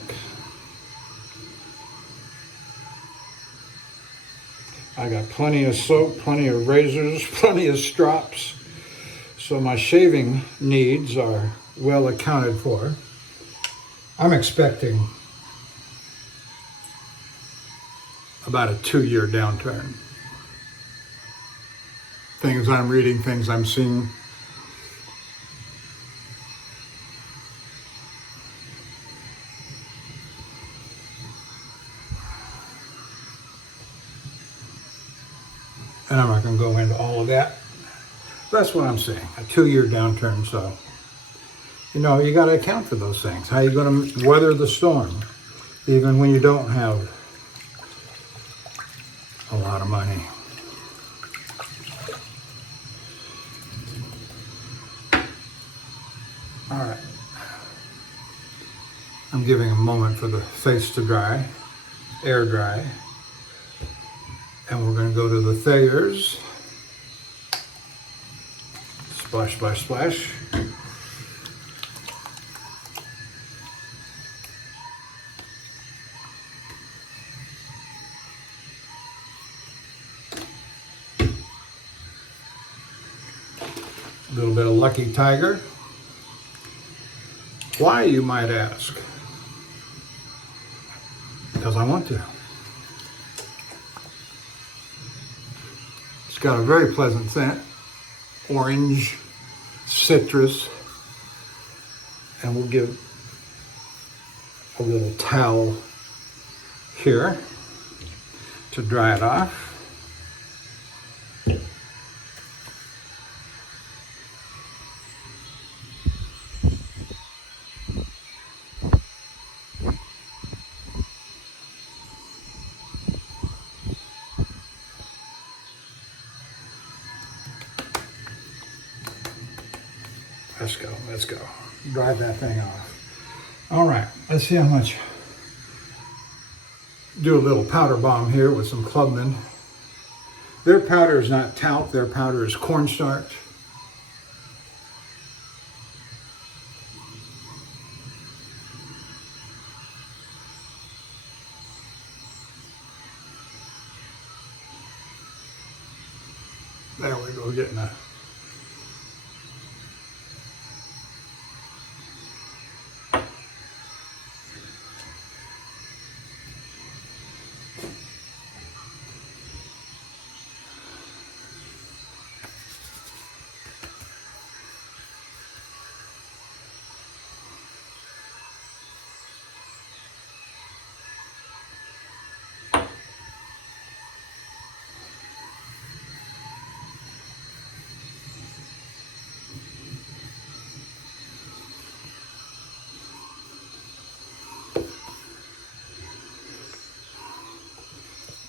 I got plenty of soap, plenty of razors, plenty of strops. So my shaving needs are well accounted for. I'm expecting about a 2-year downturn. Things I'm reading, things I'm seeing. And I'm not going to go into all of that. That's what I'm saying, a 2-year downturn. So, you know, you got to account for those things. How are you going to weather the storm, even when you don't have a lot of money? All right. I'm giving a moment for the face to dry, air dry. And we're going to go to the Thayers. Splash, splash, splash. A little bit of Lucky Tiger. Why, you might ask? Because I want to. It's got a very pleasant scent. Orange, citrus, and we'll give a little towel here to dry it off. Let's go. Dry that thing off. All right, let's see how much. Do a little powder bomb here with some Clubman. Their powder is not talc, their powder is cornstarch. There we go, getting a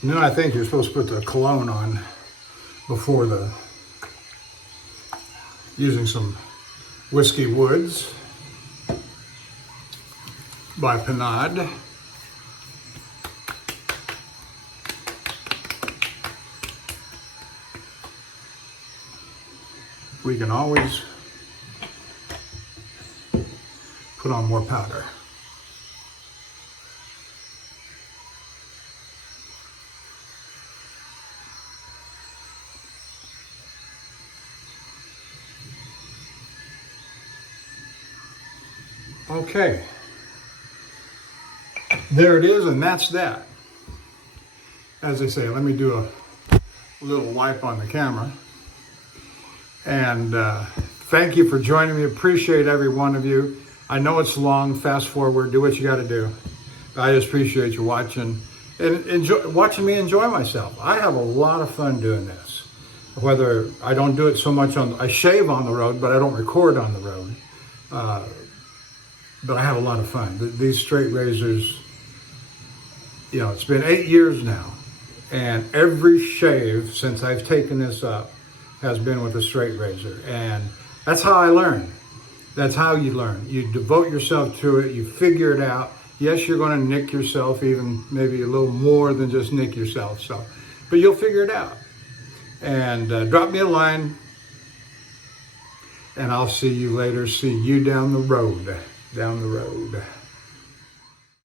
You know, I think you're supposed to put the cologne on before using some Whiskey Woods by Panade. We can always put on more powder. Okay, there it is, and that's that. As I say, let me do a little wipe on the camera. And thank you for joining me. Appreciate every one of you. I know it's long, fast forward, do what you gotta do. I just appreciate you watching and watching me enjoy myself. I have a lot of fun doing this. Whether I don't do it so much I shave on the road, but I don't record on the road. But I have a lot of fun. These straight razors, you know, it's been 8 years now, and every shave since I've taken this up has been with a straight razor. And that's how I learn. That's how you learn. You devote yourself to it, you figure it out. Yes, you're gonna nick yourself, even maybe a little more than just nick yourself, but you'll figure it out. And drop me a line, and I'll see you later. See you down the road.